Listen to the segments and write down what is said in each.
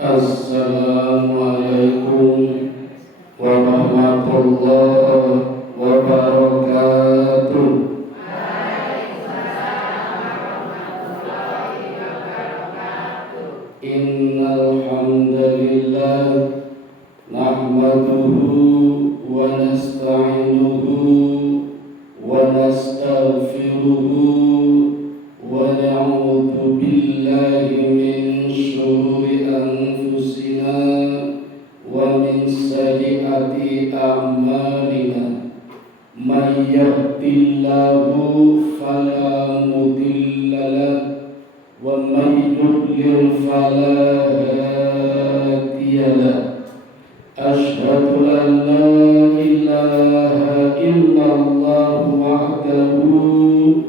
Assalamualaikum warahmatullahi wabarakatuh. Innal hamdalillah nahmaduhu wa nasta'inuhu wa nastaghfiruhu wa na'udzu billahi min syururi anfusina wa min sayyiati a'malina. May yahdihillahu fala mudilla lahu wa may yudlil fala hadiya lahu. Asyhadu an la ilaha illallah wahdahu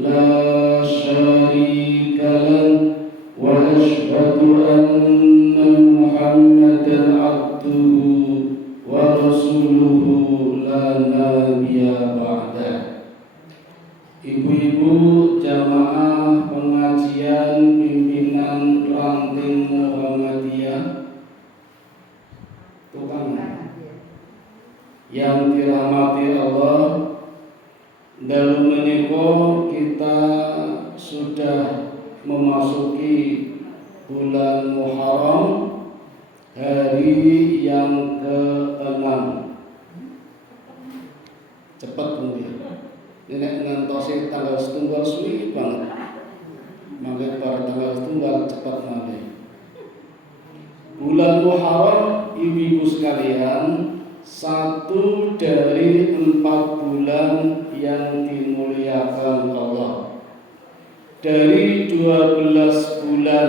la syarika lahu wa asyhadu anna Muhammadan abduhu wa rasuluhu la nabiyya ba'dah. Ibu-ibu jamaah pengajian pimpinan ranting Muhammadiyah yang dirahmati Allah, dalam menika kita sudah memasuki bulan Muharram, hari yang ke-6. Cepat mungkin. Ini ngantosi tanggal setunggal suwi banget. Mangke para tanggal setunggal cepat mangke. Bulan Muharram, ibu-ibu sekalian, satu dari 4 bulan yang dimuliakan Allah. Dari 12 bulan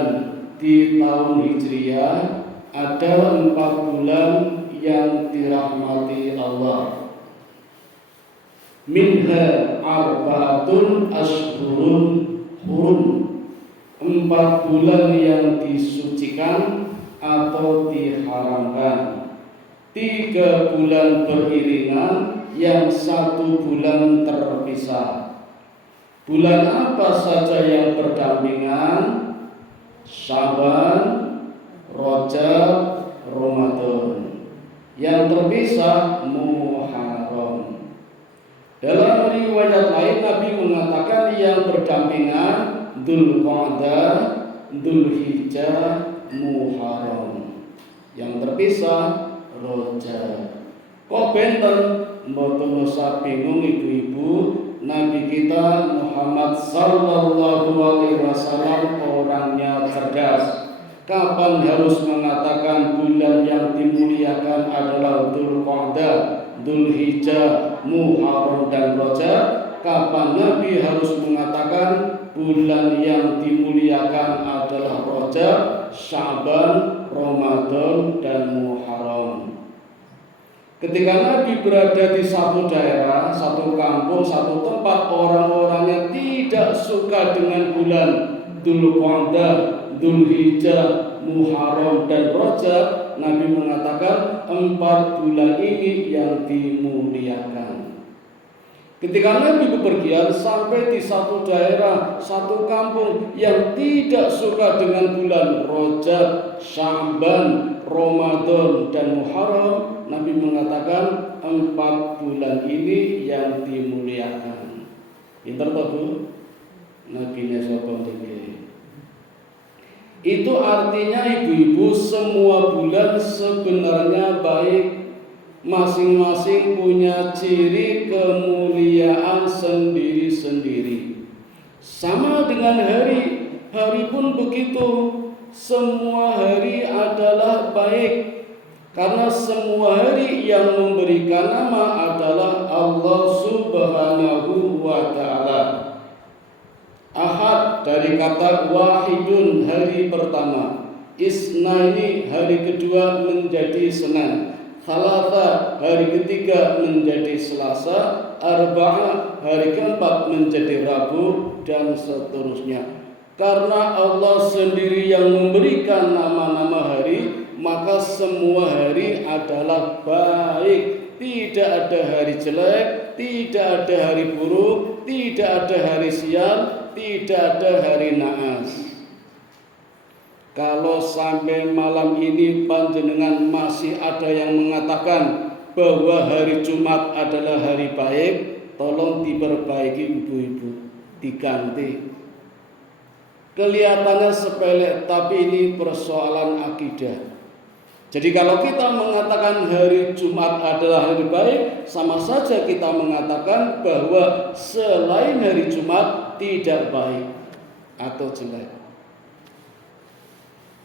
di tahun Hijriah, ada 4 bulan yang dirahmati Allah. Minha arba'atun ashhurun hurum, 4 bulan yang disucikan atau diharamkan. 3 bulan beriringan, yang 1 bulan terpisah. Bulan apa saja yang berdampingan? Syaban, Rajab, Ramadan. Yang terpisah Muharram. Dalam riwayat lain Nabi mengatakan yang berdampingan Dzulqa'dah, Dzulhijjah, Muharram. Yang terpisah Rajab. Kok benten mboten usah bingung ibu-ibu, Nabi kita Muhammad sallallahu alaihi wasallam orangnya cerdas. Kapan harus mengatakan bulan yang dimuliakan adalah Dzulqa'dah, Dzulhijjah, Muharram dan Rajab? Kapan Nabi harus mengatakan bulan yang dimuliakan adalah Rajab, Syaban, Ramadan dan Muharram? Ketika Nabi berada di satu daerah, satu kampung, satu tempat, orang-orangnya tidak suka dengan bulan Dzulqa'dah, Dzulhijjah, Muharram dan Rajab, Nabi mengatakan 4 bulan ini yang dimuliakan. Ketika Nabi bepergian sampai di satu daerah, satu kampung yang tidak suka dengan bulan Rajab, Syaban, Ramadan dan Muharram, Nabi mengatakan 4 bulan ini yang dimuliakan. Pinter toh Bu? Nabinya sapa niki? Itu artinya ibu-ibu, semua bulan sebenarnya baik, masing-masing punya ciri kemuliaan sendiri-sendiri. Sama dengan hari pun begitu. Semua hari adalah baik, karena semua hari yang memberikan nama adalah Allah Subhanahu wa ta'ala. Ahad dari kata wahidun, hari pertama. Isnaini, hari kedua menjadi Senin. Thalatha, hari ketiga menjadi Selasa. Arba'a, hari keempat menjadi Rabu, dan seterusnya. Karena Allah sendiri yang memberikan nama-nama hari, maka semua hari adalah baik. Tidak ada hari jelek, tidak ada hari buruk, tidak ada hari sial, tidak ada hari naas. Kalau sampai malam ini panjenengan masih ada yang mengatakan bahwa hari Jumat adalah hari baik, tolong diperbaiki ibu-ibu, diganti. Kelihatannya sepele, tapi ini persoalan akidah. Jadi kalau kita mengatakan hari Jumat adalah hari baik, sama saja kita mengatakan bahwa selain hari Jumat tidak baik atau jelek.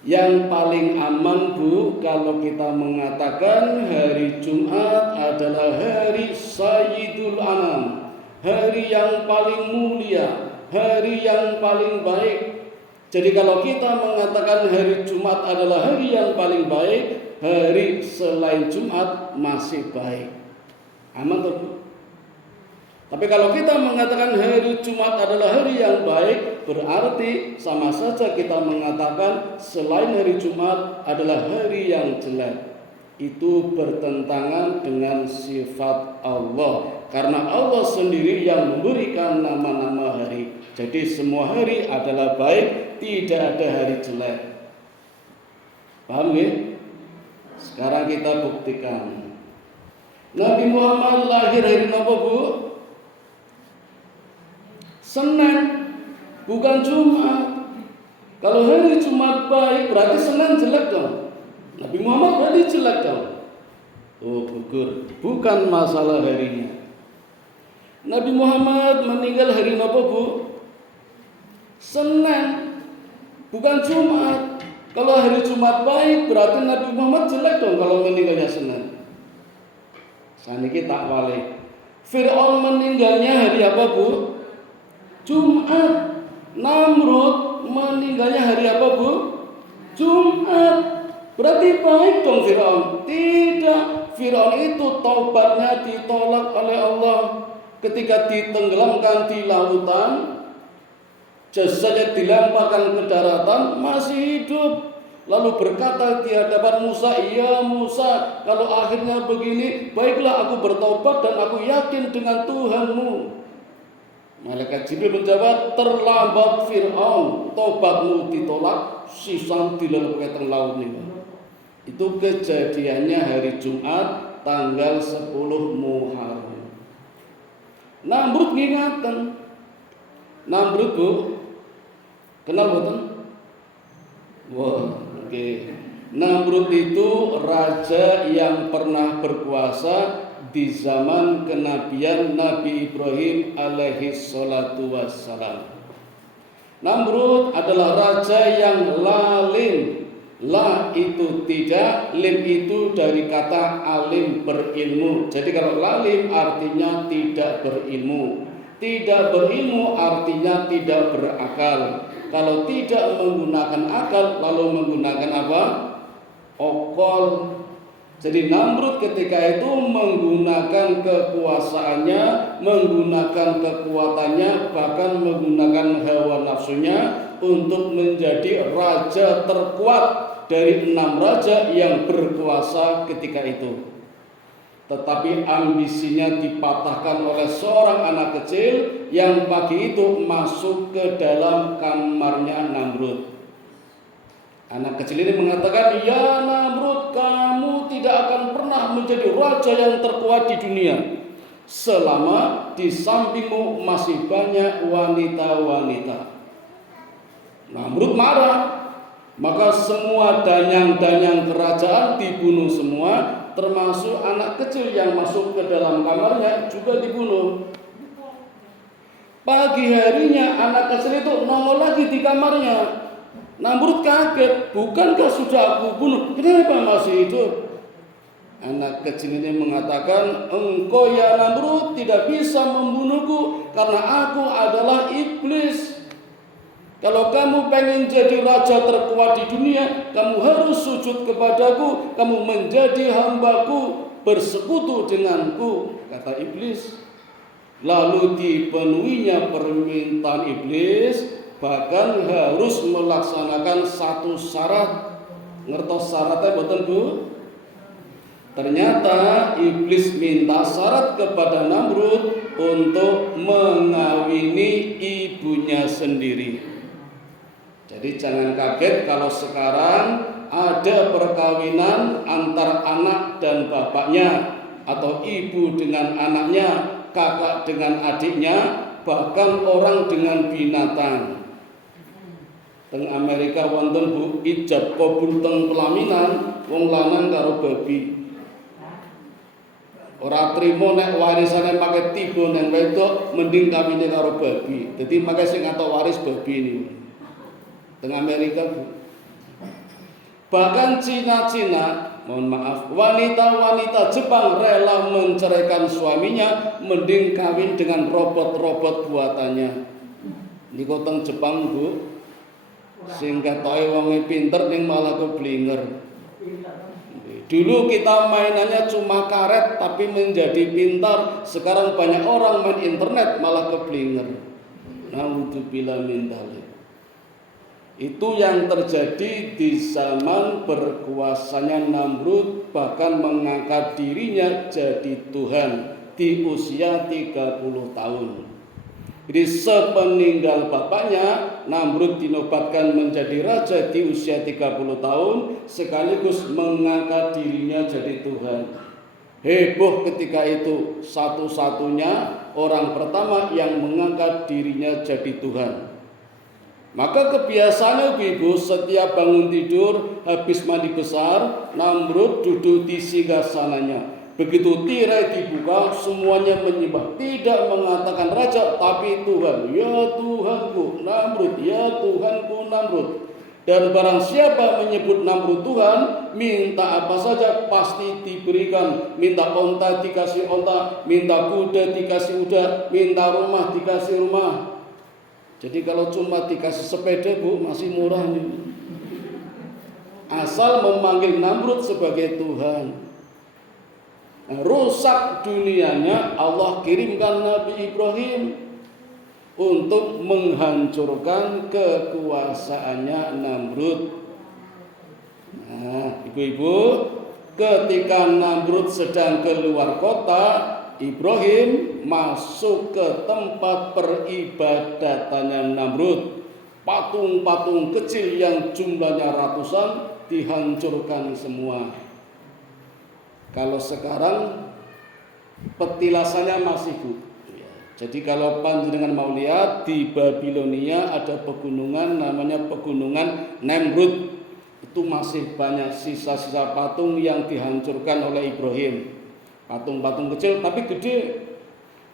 Yang paling aman, Bu, kalau kita mengatakan hari Jumat adalah hari Sayyidul Anam, hari yang paling mulia, hari yang paling baik. Jadi kalau kita mengatakan hari Jumat adalah hari yang paling baik, hari selain Jumat masih baik. Aman tuh, Bu? Tapi kalau kita mengatakan hari Jumat adalah hari yang baik, berarti sama saja kita mengatakan selain hari Jumat adalah hari yang jelek. Itu bertentangan dengan sifat Allah. Karena Allah sendiri yang memberikan nama-nama hari. Jadi semua hari adalah baik, tidak ada hari jelek. Paham ya? Sekarang kita buktikan. Nabi Muhammad lahir hari apa, Bu? Senin, bukan Jumat. Kalau hari Jumat baik, berarti Senin jelek dong. Nabi Muhammad berarti jelek dong. Oh, gugur. Bukan masalah harinya. Nabi Muhammad meninggal hari apa, Bu? Senin, bukan Jumat. Kalau hari Jumat baik, berarti Nabi Muhammad jelek dong kalau meninggalnya Senin. Saniki tak wale. Fir'aun meninggalnya hari apa, Bu? Jumat. Namrud meninggalnya hari apa, Bu? Jumat. Berarti baik dong Fir'aun? Tidak. Fir'aun itu taubatnya ditolak oleh Allah ketika ditenggelamkan di lautan, jasadnya dilemparkan ke daratan, masih hidup. Lalu berkata di hadapan Musa, "Ya Musa, kalau akhirnya begini, baiklah aku bertobat dan aku yakin dengan Tuhanmu." Malaikat Jibril menjawab, "Terlambat Fir'aun, tobatmu ditolak, sisan dilelepkan teng laut niku." Itu kejadiannya hari Jumat tanggal 10 Muharram. Namrud ngingatkan. Namrud, Bu, kenal mboten? Wah, oke. Namrud itu raja yang pernah berkuasa di zaman kenabian Nabi Ibrahim alaihi salatu wassalam. Namrud adalah raja yang lalim. La itu tidak, lim itu dari kata alim, berilmu. Jadi kalau lalim artinya tidak berilmu. Tidak berilmu artinya tidak berakal. Kalau tidak menggunakan akal, lalu menggunakan apa? Okol. Jadi Namrud ketika itu menggunakan kekuasaannya, menggunakan kekuatannya, bahkan menggunakan hawa nafsunya untuk menjadi raja terkuat dari 6 raja yang berkuasa ketika itu. Tetapi ambisinya dipatahkan oleh seorang anak kecil yang pagi itu masuk ke dalam kamarnya Namrud. Anak kecil ini mengatakan, "Ya Namrud, kamu tidak akan pernah menjadi raja yang terkuat di dunia selama di sampingmu masih banyak wanita-wanita." Namrud marah, maka semua danyang-danyang kerajaan dibunuh semua, termasuk anak kecil yang masuk ke dalam kamarnya juga dibunuh. Pagi harinya anak kecil itu nongol lagi di kamarnya. Namrud kaget, "Bukankah sudah aku bunuh? Kenapa masih hidup?" Anak kecil ini mengatakan, "Engkau ya Namrud tidak bisa membunuhku karena aku adalah iblis. Kalau kamu pengen jadi raja terkuat di dunia, kamu harus sujud kepadaku, kamu menjadi hambaku, bersekutu denganku," kata iblis. Lalu dipenuhinya permintaan iblis, bahkan harus melaksanakan satu syarat. Ngertos syaratnya boten, Bu? Ternyata iblis minta syarat kepada Namrud untuk mengawini ibunya sendiri. Jadi jangan kaget kalau sekarang ada perkawinan antar anak dan bapaknya, atau ibu dengan anaknya, kakak dengan adiknya, bahkan orang dengan binatang. Teng Amerika wonten Bu ijab kabul teng pelaminan wong lanang karo babi. Ora trimo nek warisane pakai tiba nang wedok, mending kawine karo babi. Dadi make sing ngatok waris babi niku. Teng Amerika Bu. Bahkan Cina-Cina, mohon maaf, wanita-wanita Jepang rela menceraikan suaminya, mending kawin dengan robot-robot buatannya. Niku teng Jepang Bu. Sing ketoke wonge pinter ning malah keblinger. Dulu kita mainannya cuma karet tapi menjadi pintar. Sekarang banyak orang main internet malah keblinger. Naudzubillah min dzalik. Itu yang terjadi di zaman berkuasanya Namrud, bahkan mengangkat dirinya jadi Tuhan di usia 30 tahun. Jadi sepeninggal bapaknya, Namrud dinobatkan menjadi raja di usia 30 tahun, sekaligus mengangkat dirinya jadi Tuhan. Heboh ketika itu, satu-satunya orang pertama yang mengangkat dirinya jadi Tuhan. Maka kebiasaannya ibu setiap bangun tidur, habis mandi besar, Namrud duduk di singgasananya. Begitu tirai dibuka, semuanya menyembah. Tidak mengatakan raja, tapi Tuhan. Ya Tuhanku Namrud, ya Tuhanku Namrud. Dan barang siapa menyebut Namrud Tuhan, minta apa saja pasti diberikan. Minta onta dikasih onta, minta kuda dikasih kuda, minta rumah dikasih rumah. Jadi kalau cuma dikasih sepeda Bu, masih murah nih. Asal memanggil Namrud sebagai Tuhan. Rusak dunianya, Allah kirimkan Nabi Ibrahim untuk menghancurkan kekuasaannya Namrud. Nah, ibu-ibu, ketika Namrud sedang keluar kota, Ibrahim masuk ke tempat peribadatannya Namrud. Patung-patung kecil yang jumlahnya ratusan dihancurkan semua. Kalau sekarang petilasannya masih Bu. Jadi kalau panjenengan mau lihat di Babilonia ada pegunungan namanya Pegunungan Namrud. Itu masih banyak sisa-sisa patung yang dihancurkan oleh Ibrahim. Patung-patung kecil tapi gede.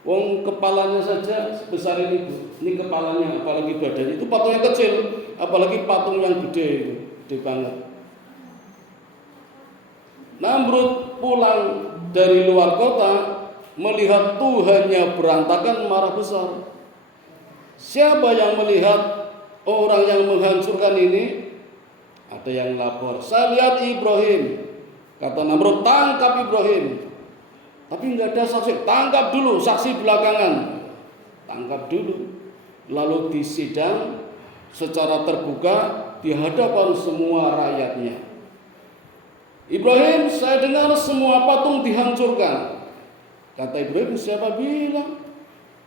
Wong kepalanya saja sebesar ini Bu. Ini kepalanya, apalagi badannya. Itu patung yang kecil, apalagi patung yang gede, gede banget. Namrud pulang dari luar kota, melihat Tuhannya berantakan, marah besar. Siapa yang melihat orang yang menghancurkan ini? Ada yang lapor, saya lihat Ibrahim. Kata Namrud, tangkap Ibrahim. Tapi nggak ada saksi, tangkap dulu, saksi belakangan. Tangkap dulu. Lalu disidang secara terbuka di hadapan semua rakyatnya. Ibrahim, saya dengar semua patung dihancurkan. Kata Ibrahim, siapa bilang?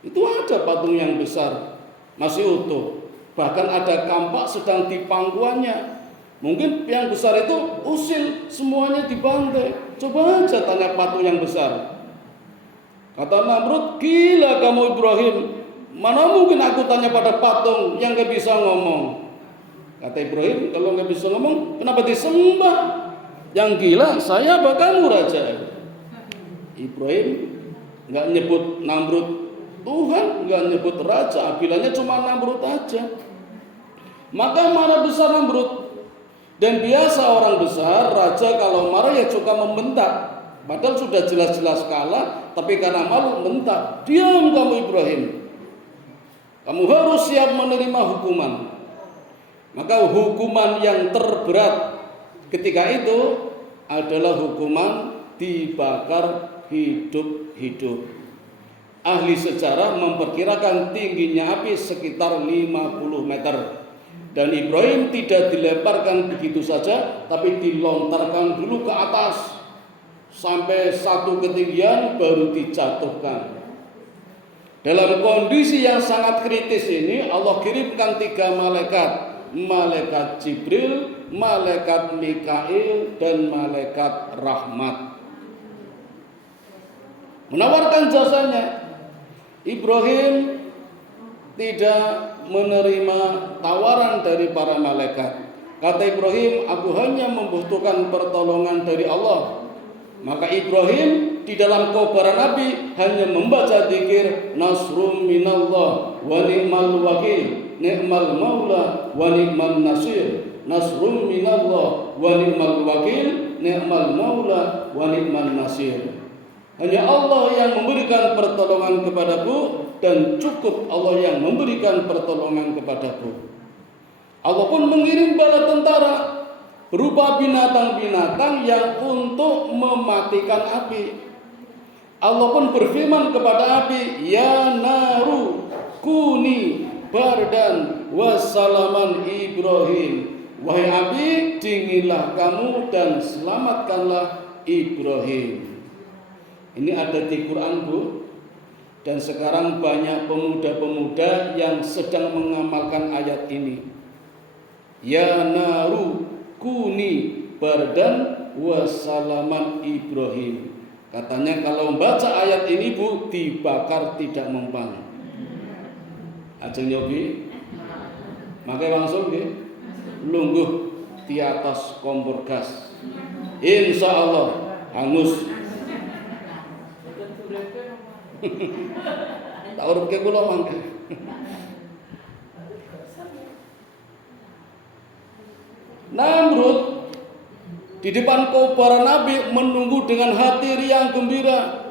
Itu ada patung yang besar, masih utuh. Bahkan ada kampak sedang di pangkuannya. Mungkin yang besar itu usil, semuanya dibantai. Coba aja tanya patung yang besar. Kata Namrud, gila kamu Ibrahim. Mana mungkin aku tanya pada patung yang gak bisa ngomong. Kata Ibrahim, kalau gak bisa ngomong, kenapa disembah? Yang gila saya apa kamu raja? Ibrahim nggak nyebut Namrud Tuhan, nggak nyebut raja, bilangnya cuma Namrud aja. Maka marah besar Namrud. Dan biasa orang besar, raja kalau marah ya suka membentak. Padahal sudah jelas-jelas kalah, tapi karena malu membentak. Diam kamu Ibrahim. Kamu harus siap menerima hukuman. Maka hukuman yang terberat ketika itu adalah hukuman dibakar hidup-hidup. Ahli sejarah memperkirakan tingginya api sekitar 50 meter. Dan Ibrahim tidak dilemparkan begitu saja, tapi dilontarkan dulu ke atas sampai satu ketinggian baru dijatuhkan. Dalam kondisi yang sangat kritis ini Allah kirimkan 3 malaikat malaikat Jibril, malaikat Mikail, dan malaikat rahmat. Menawarkan jasanya. Ibrahim tidak menerima tawaran dari para malaikat. Kata Ibrahim, aku hanya membutuhkan pertolongan dari Allah. Maka Ibrahim di dalam kobaran api hanya membaca zikir nasrum minallah wa ni'mal wakil, ni'mal maula wa ni'mal nasir. Nasrum minallah wa ni'mal wakil, ni'mal maula wa ni'mal nasir. Hanya Allah yang memberikan pertolongan kepadaku, dan cukup Allah yang memberikan pertolongan kepadaku. Allah pun mengirim bala tentara berupa binatang-binatang yang untuk mematikan api. Allah pun berfirman kepada api, ya naru kuni bardan wassalaman Ibrahim. Wahai api, dinginlah kamu dan selamatkanlah Ibrahim. Ini ada di Quran, Bu. Dan sekarang banyak pemuda-pemuda yang sedang mengamalkan ayat ini. Ya naru kuni bardan wassalaman Ibrahim. Katanya kalau membaca ayat ini, Bu, dibakar tidak mempan. Ajeng nyobi. Makanya langsung nggih lungguh di atas kompor gas. Insya Allah hangus. Tak urip ke kula mangke. Namrud di depan kobaran api menunggu dengan hati riang gembira.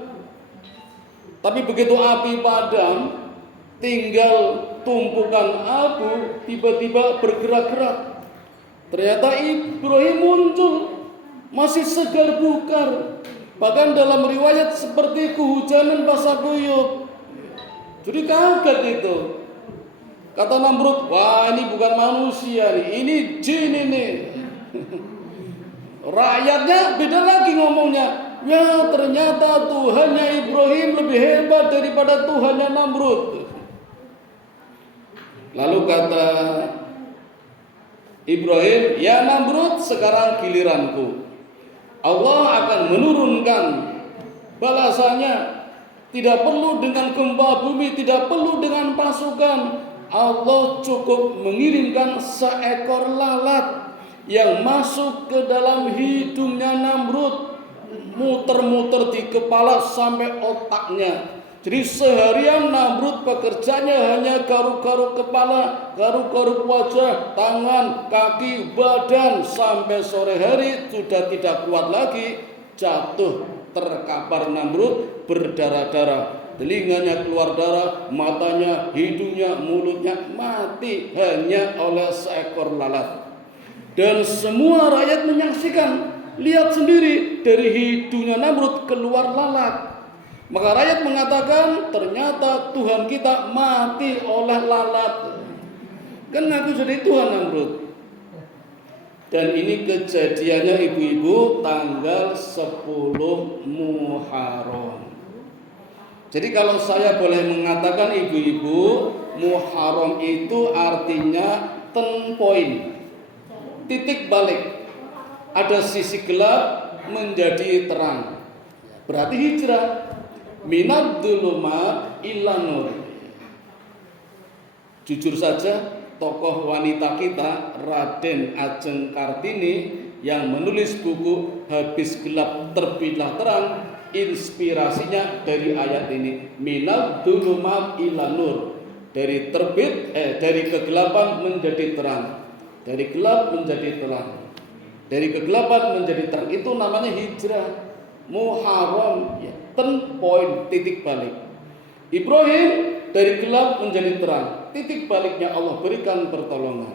Tapi begitu api padam, tinggal tumpukan abu, tiba-tiba bergerak-gerak. Ternyata Ibrahim muncul, masih segar bugar. Bahkan dalam riwayat seperti kehujanan basah kuyup. Jadi kaget itu. Kata Namrud, wah ini bukan manusia nih, ini jin ini. Rakyatnya beda lagi ngomongnya. Ya ternyata Tuhannya Ibrahim lebih hebat daripada Tuhannya Namrud. Lalu kata Ibrahim, ya Namrud, sekarang giliranku. Allah akan menurunkan balasannya. Tidak perlu dengan gempa bumi, tidak perlu dengan pasukan. Allah cukup mengirimkan seekor lalat yang masuk ke dalam hidungnya Namrud, muter-muter di kepala sampai otaknya. Jadi seharian Namrud pekerjaannya hanya garuk-garuk kepala, garuk-garuk wajah, tangan, kaki, badan. Sampai sore hari sudah tidak kuat lagi, jatuh terkapar Namrud, berdarah-darah. Telinganya keluar darah, matanya, hidungnya, mulutnya mati hanya oleh seekor lalat. Dan semua rakyat menyaksikan, lihat sendiri dari hidungnya Namrud keluar lalat. Maka rakyat mengatakan ternyata Tuhan kita mati oleh lalat. Kan ngaku jadi Tuhan Namrud. Dan ini kejadiannya ibu-ibu tanggal 10 Muharram. Jadi kalau saya boleh mengatakan ibu-ibu, Muharram itu artinya turn point, titik balik. Ada sisi gelap menjadi terang. Berarti hijrah. Minad dzulumat ila nur. Jujur saja, tokoh wanita kita Raden Ajeng Kartini yang menulis buku Habis Gelap Terbitlah Terang, inspirasinya dari ayat ini, minad dzulumat ila nur. Dari dari kegelapan menjadi terang. Dari gelap menjadi terang. Dari kegelapan menjadi terang. Itu namanya hijrah. Muharram, ya, turn point, titik balik. Ibrahim dari gelap menjadi terang. Titik baliknya Allah berikan pertolongan.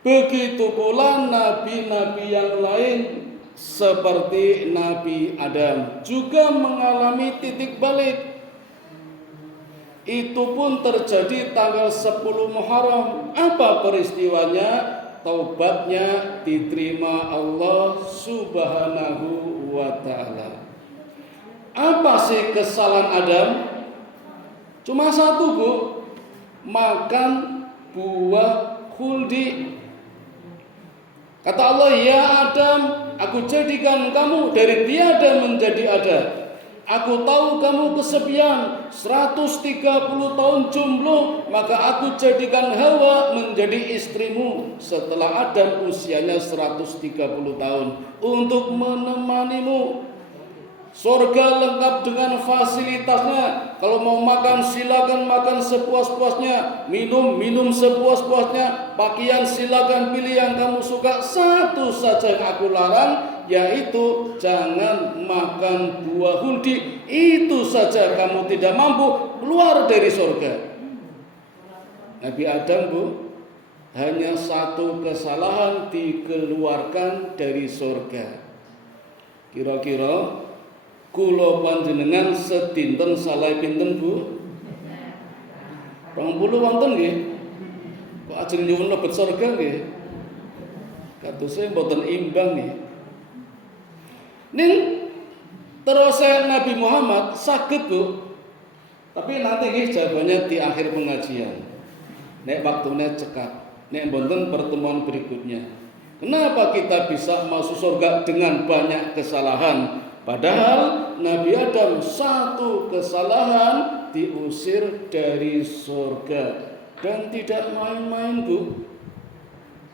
Begitu pula nabi-nabi yang lain seperti Nabi Adam juga mengalami titik balik. Itu pun terjadi tanggal 10 Muharram. Apa peristiwanya? Taubatnya diterima Allah Subhanahu wa ta'ala. Apa sih kesalahan Adam? Cuma satu, Bu. Makan buah khuldi. Kata Allah, ya Adam, aku jadikan kamu dari tiada menjadi ada. Aku tahu kamu kesepian 130 tahun jomblo, maka aku jadikan Hawa menjadi istrimu setelah Adam usianya 130 tahun untuk menemanimu. Surga lengkap dengan fasilitasnya. Kalau mau makan silakan makan sepuas-puasnya, minum sepuas-puasnya, pakaian silakan pilih yang kamu suka. Satu saja yang aku larang, yaitu jangan makan buah huldi. Itu saja kamu tidak mampu, keluar dari surga. Nabi Adam, Bu, hanya satu kesalahan dikeluarkan dari surga. Kira-kira kula panjenengan sedinten salah pinten, Bu? 20 wonten nggih. Kok ajeng nyuwun lebet surga nggih. Katose mboten imbang nggih. Ning terus Nabi Muhammad saged, Bu. Tapi nanti nggih jawabannya di akhir pengajian. Nek waktune cekap, nek mboten pertemuan berikutnya. Kenapa kita bisa masuk surga dengan banyak kesalahan? Padahal Nabi Adam satu kesalahan diusir dari surga. Dan tidak main-main, Bu.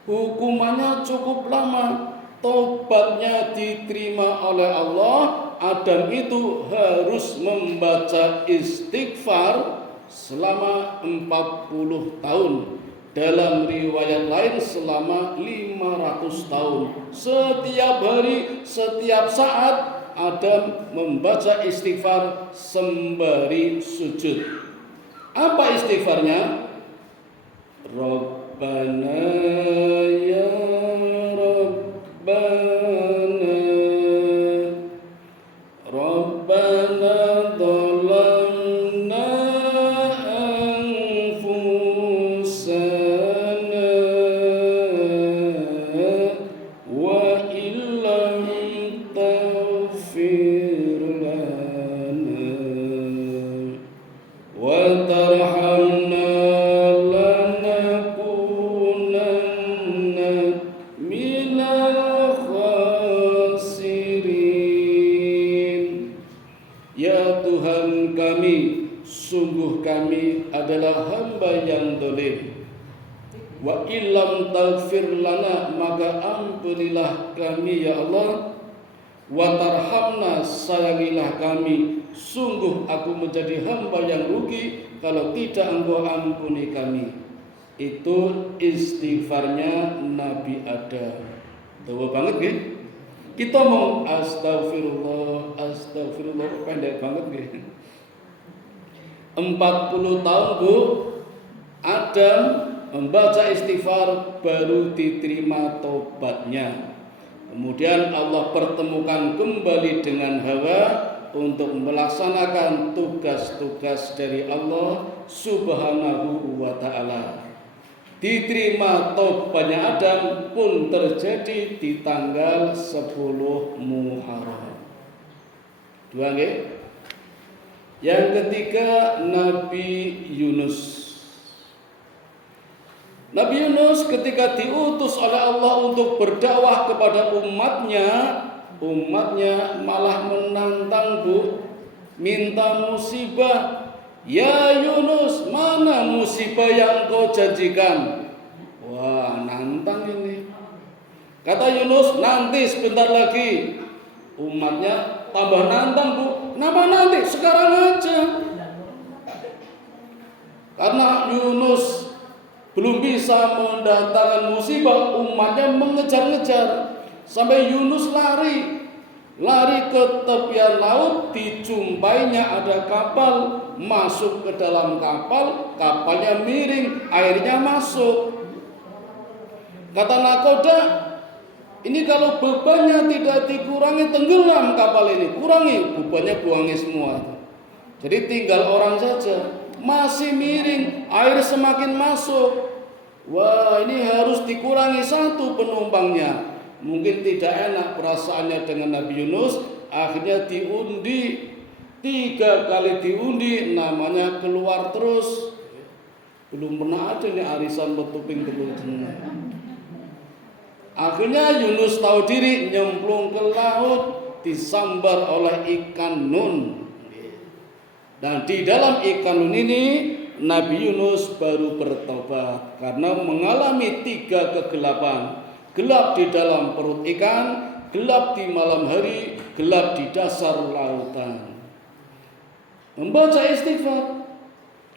Hukumannya cukup lama. Tobatnya diterima oleh Allah. Adam itu harus membaca istighfar selama 40 tahun. Dalam riwayat lain selama 500 tahun. Setiap hari, setiap saat Adam membaca istighfar sembari sujud. Apa istighfarnya? Rabbana ya Rabbana, Rabbana dhalamna anfusana wa illam taghfir lana wa tarhamna lanakunanna minal khasirin. Ya Tuhan kami, sungguh kami adalah hamba yang dolim. Wa illam taghfir lana, maka ampunilah kami ya Allah. Wa tarhamna, sayangilah kami. Sungguh aku menjadi hamba yang rugi kalau tidak Engkau ampuni kami. Itu istighfarnya Nabi Adam. Tahu banget nggih? Kita mau astagfirullah, astagfirullah, pendek banget nggih. 40 tahun, Bu, Adam membaca istighfar baru diterima tobatnya. Kemudian Allah pertemukan kembali dengan Hawa untuk melaksanakan tugas-tugas dari Allah Subhanahu wa ta'ala. Diterima tobatnya Adam pun terjadi di tanggal 10 Muharram. Dua nggih. Yang ketiga Nabi Yunus. Nabi Yunus ketika diutus oleh Allah untuk berdakwah kepada umatnya malah menantang, Bu, minta musibah. Ya Yunus, mana musibah yang kau janjikan? Wah, nantang ini. Kata Yunus, nanti sebentar lagi. Umatnya tambah nantang, Bu. Kenapa nanti? Sekarang aja. Karena Yunus belum bisa mendatangkan musibah, umatnya mengejar-ngejar. Sampai Yunus lari ke tepian laut, dijumpainya ada kapal, masuk ke dalam kapal, kapalnya miring, airnya masuk. Kata nakoda, ini kalau bebannya tidak dikurangi, tenggelam kapal ini. Kurangi, bebannya buangi semua. Jadi tinggal orang saja, masih miring, air semakin masuk. Wah, ini harus dikurangi satu penumpangnya. Mungkin tidak enak perasaannya dengan Nabi Yunus. Akhirnya diundi, 3 kali diundi, namanya keluar terus. Belum pernah ada nih arisan betuping telur jeneng. Akhirnya Yunus tahu diri, nyemplung ke laut, disambar oleh ikan nun. Dan di dalam ikan nun ini Nabi Yunus baru bertobat karena mengalami 3 kegelapan. Gelap di dalam perut ikan, gelap di malam hari, gelap di dasar lautan. Membaca istighfar.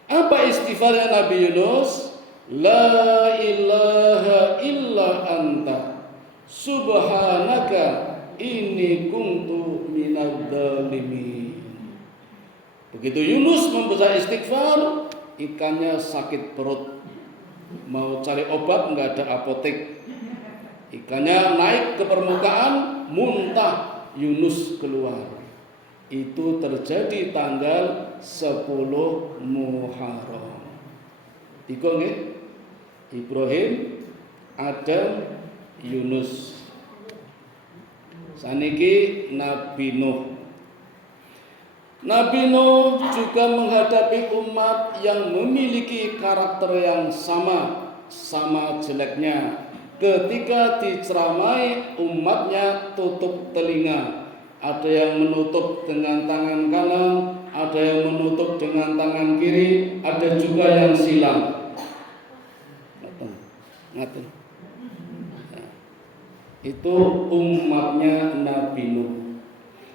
Apa istighfarnya Nabi Yunus? La ilaha illa anta subhanaka inni kuntu minadz zalimin. Begitu Yunus membaca istighfar, ikannya sakit perut. Mau cari obat nggak ada apotek. Ikannya naik ke permukaan, muntah, Yunus keluar. Itu terjadi tanggal 10 Muharram. Tiga nggih? Ibrahim, Adam, Yunus. Saniki Nabi Nuh. Nabi Nuh juga menghadapi umat yang memiliki karakter yang sama jeleknya. Ketika diceramai, umatnya tutup telinga. Ada yang menutup dengan tangan kanan, ada yang menutup dengan tangan kiri, ada juga yang silang. Ngaten. Itu umatnya Nabi Nuh.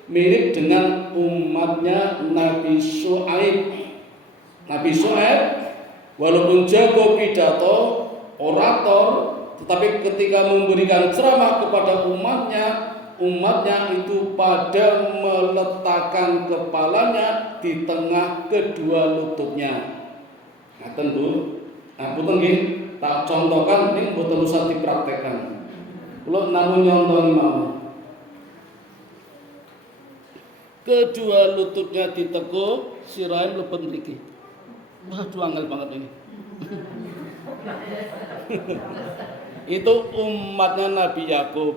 Mirip dengan umatnya Nabi Syuaib. Nabi Syuaib walaupun jago pidato, orator, tetapi ketika memberikan ceramah kepada umatnya itu pada meletakkan kepalanya di tengah kedua lututnya. Ngaten Bu. Nah, punten nggih, tak contohkan ning mboten usah dipraktekkan. Kula namung nyontohi mawon. Kedua lututnya ditekuk, sirahe mlebet mriki. Waduh angel banget ini. Itu umatnya Nabi Yakub.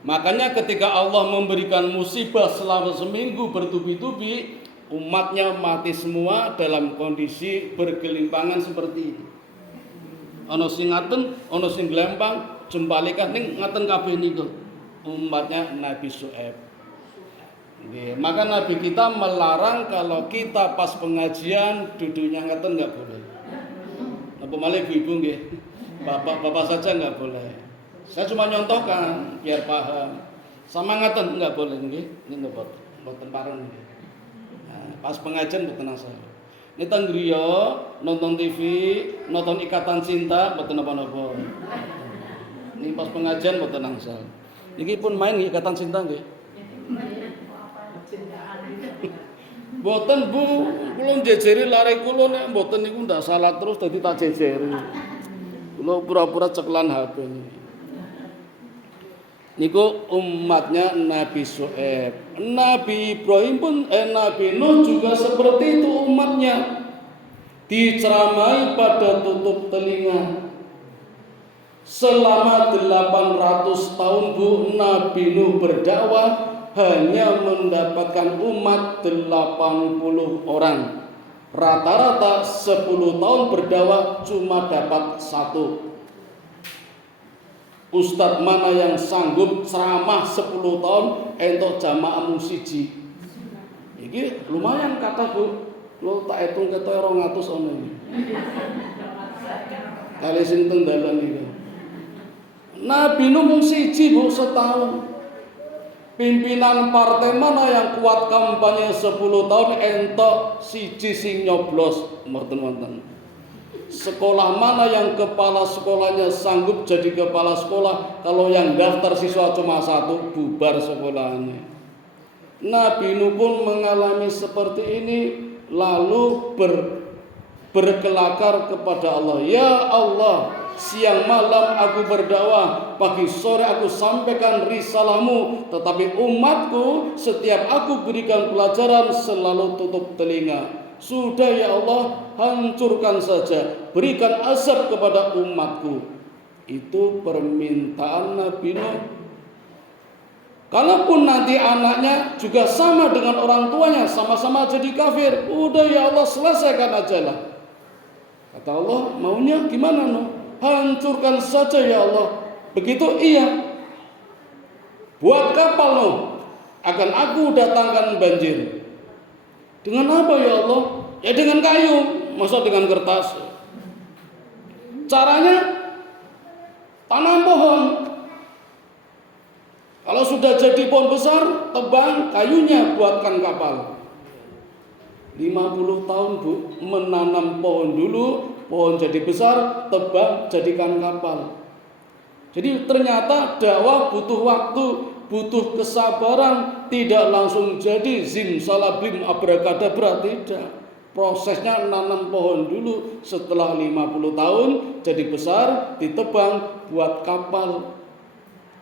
Makanya ketika Allah memberikan musibah selama seminggu bertubi-tubi, umatnya mati semua dalam kondisi bergelimpangan seperti ini. Ana sing ngaten, ana sing glempang, jembalikan ning ngaten kabeh niku. Umatnya Nabi Syuaib. Nggih, maka Nabi kita melarang kalau kita pas pengajian duduknya ngaten enggak boleh. Napa malih ibu nggih? Bapak-bapak saja enggak boleh. Saya cuma nyontohkan biar paham. Sama ngaten enggak boleh nggih. Ini mboten pareng nggih. Nah, pas pengajian mboten asal. Ini teng griya nonton TV, nonton Ikatan Cinta mboten napa-napa. Ini pas pengajian mboten angsal. Niki pun main Ikatan Cinta nggih. Mboten Bu, kula jejeri lare kula nek mboten niku ndak salah terus dadi tak jejeri. Kula pura-pura ceklan HP niki. Niku umatnya Nabi Syuaib. Nabi Ibrahim pun Nabi Nuh juga seperti itu umatnya. Diceramai pada tutup telinga. Selama 800 tahun Bu Nabi Nuh berdakwah hanya mendapatkan umat 80 orang. Rata-rata 10 tahun berdakwah cuma dapat 1. Ustadz mana yang sanggup ceramah 10 tahun entuk jamaah mung siji. Iki lumayan kata Bu. Lo tak hitung ketoke 200 ono iki. Kali sing teng dalan iki. Nabi Nuh mung siji Bu setahun. Pimpinan partai mana yang kuat kampanye 10 tahun entuk siji sing nyoblos mboten wonten. Sekolah mana yang kepala sekolahnya sanggup jadi kepala sekolah, kalau yang daftar siswa cuma 1 bubar sekolahnya. Nabi Nuh pun mengalami seperti ini, lalu berkelakar kepada Allah. Ya Allah, siang malam aku berdakwah, pagi sore aku sampaikan risalahmu, tetapi umatku setiap aku berikan pelajaran selalu tutup telinga. Sudah ya Allah, hancurkan saja, berikan azab kepada umatku. Itu permintaan Nabi Nuh. Kalaupun nanti anaknya juga sama dengan orang tuanya, sama-sama jadi kafir, udah ya Allah selesaikan aja lah. Kata Allah, maunya gimana Nuh? Hancurkan saja ya Allah. Begitu iya. Buat kapal Nuh, akan aku datangkan banjir. Dengan apa ya Allah? Ya dengan kayu, masa dengan kertas. Caranya tanam pohon. Kalau sudah jadi pohon besar, tebang kayunya, buatkan kapal. 50 tahun Bu, menanam pohon dulu, pohon jadi besar, tebang, jadikan kapal. Jadi ternyata dakwah butuh waktu, butuh kesabaran, tidak langsung jadi zimsalabim abrakadabra, tidak. Prosesnya nanam pohon dulu, setelah 50 tahun jadi besar, ditebang, buat kapal.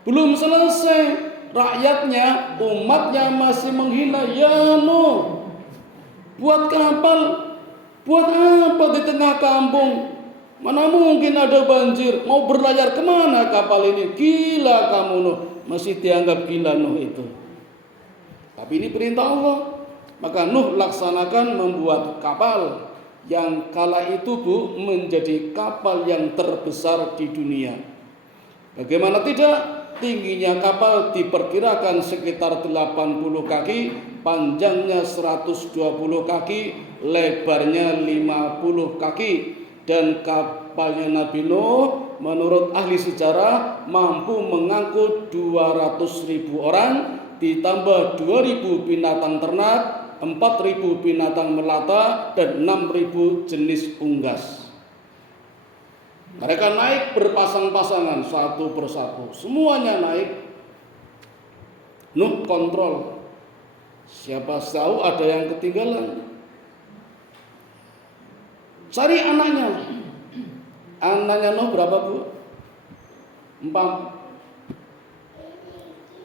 Belum selesai, rakyatnya, umatnya masih menghina. Ya Nuh, buat kapal, buat apa di tengah kampung? Mana mungkin ada banjir? Mau berlayar kemana kapal ini? Gila kamu Nuh. Masih dianggap gila Nuh itu. Tapi ini perintah Allah. Maka Nuh laksanakan membuat kapal yang kala itu Bu menjadi kapal yang terbesar di dunia. Bagaimana tidak? Tingginya kapal diperkirakan sekitar 80 kaki, panjangnya 120 kaki, lebarnya 50 kaki. Dan kapalnya Nabi Nuh menurut ahli sejarah mampu mengangkut 200.000 orang, ditambah 2.000 binatang ternak, 4.000 binatang melata, dan 6.000 jenis unggas. Mereka naik berpasang-pasangan satu persatu, semuanya naik. Nuh kontrol, siapa tahu ada yang ketinggalan. Cari anaknya. Anaknya Nuh berapa Bu? 4.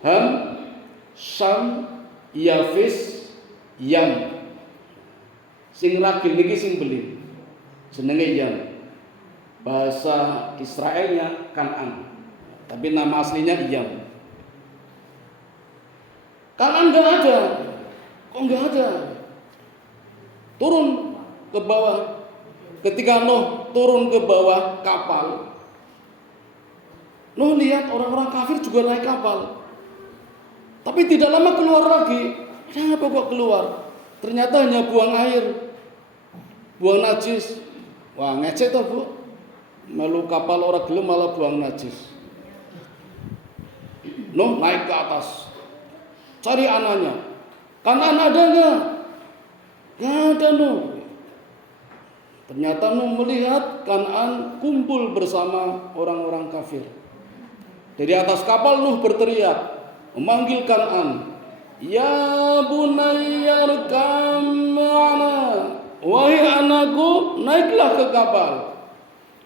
Ham, Syam, Yafis, Yam. Sing ragil niki sing beli. Jenenge Yam. Bahasa Israelnya Kan'an. Tapi nama aslinya Yam. Kan'an enggak ada. Kok enggak ada? Turun ke bawah. Ketika Nuh turun ke bawah kapal, Nuh lihat orang-orang kafir juga naik kapal. Tapi tidak lama keluar lagi. Kenapa kok keluar? Ternyata hanya buang air, buang najis. Wah ngecek toh Bu. Melu kapal orang gelem malah buang najis. Nuh naik ke atas, cari anaknya. Kan'an ada nggak? Nggak ada Nuh. Ternyata Nuh melihat Kan'an kumpul bersama orang-orang kafir. Dari atas kapal Nuh berteriak, memanggil Kan'an, "Ya bunayya irkam ma'ana." Wahai anakku, naiklah ke kapal.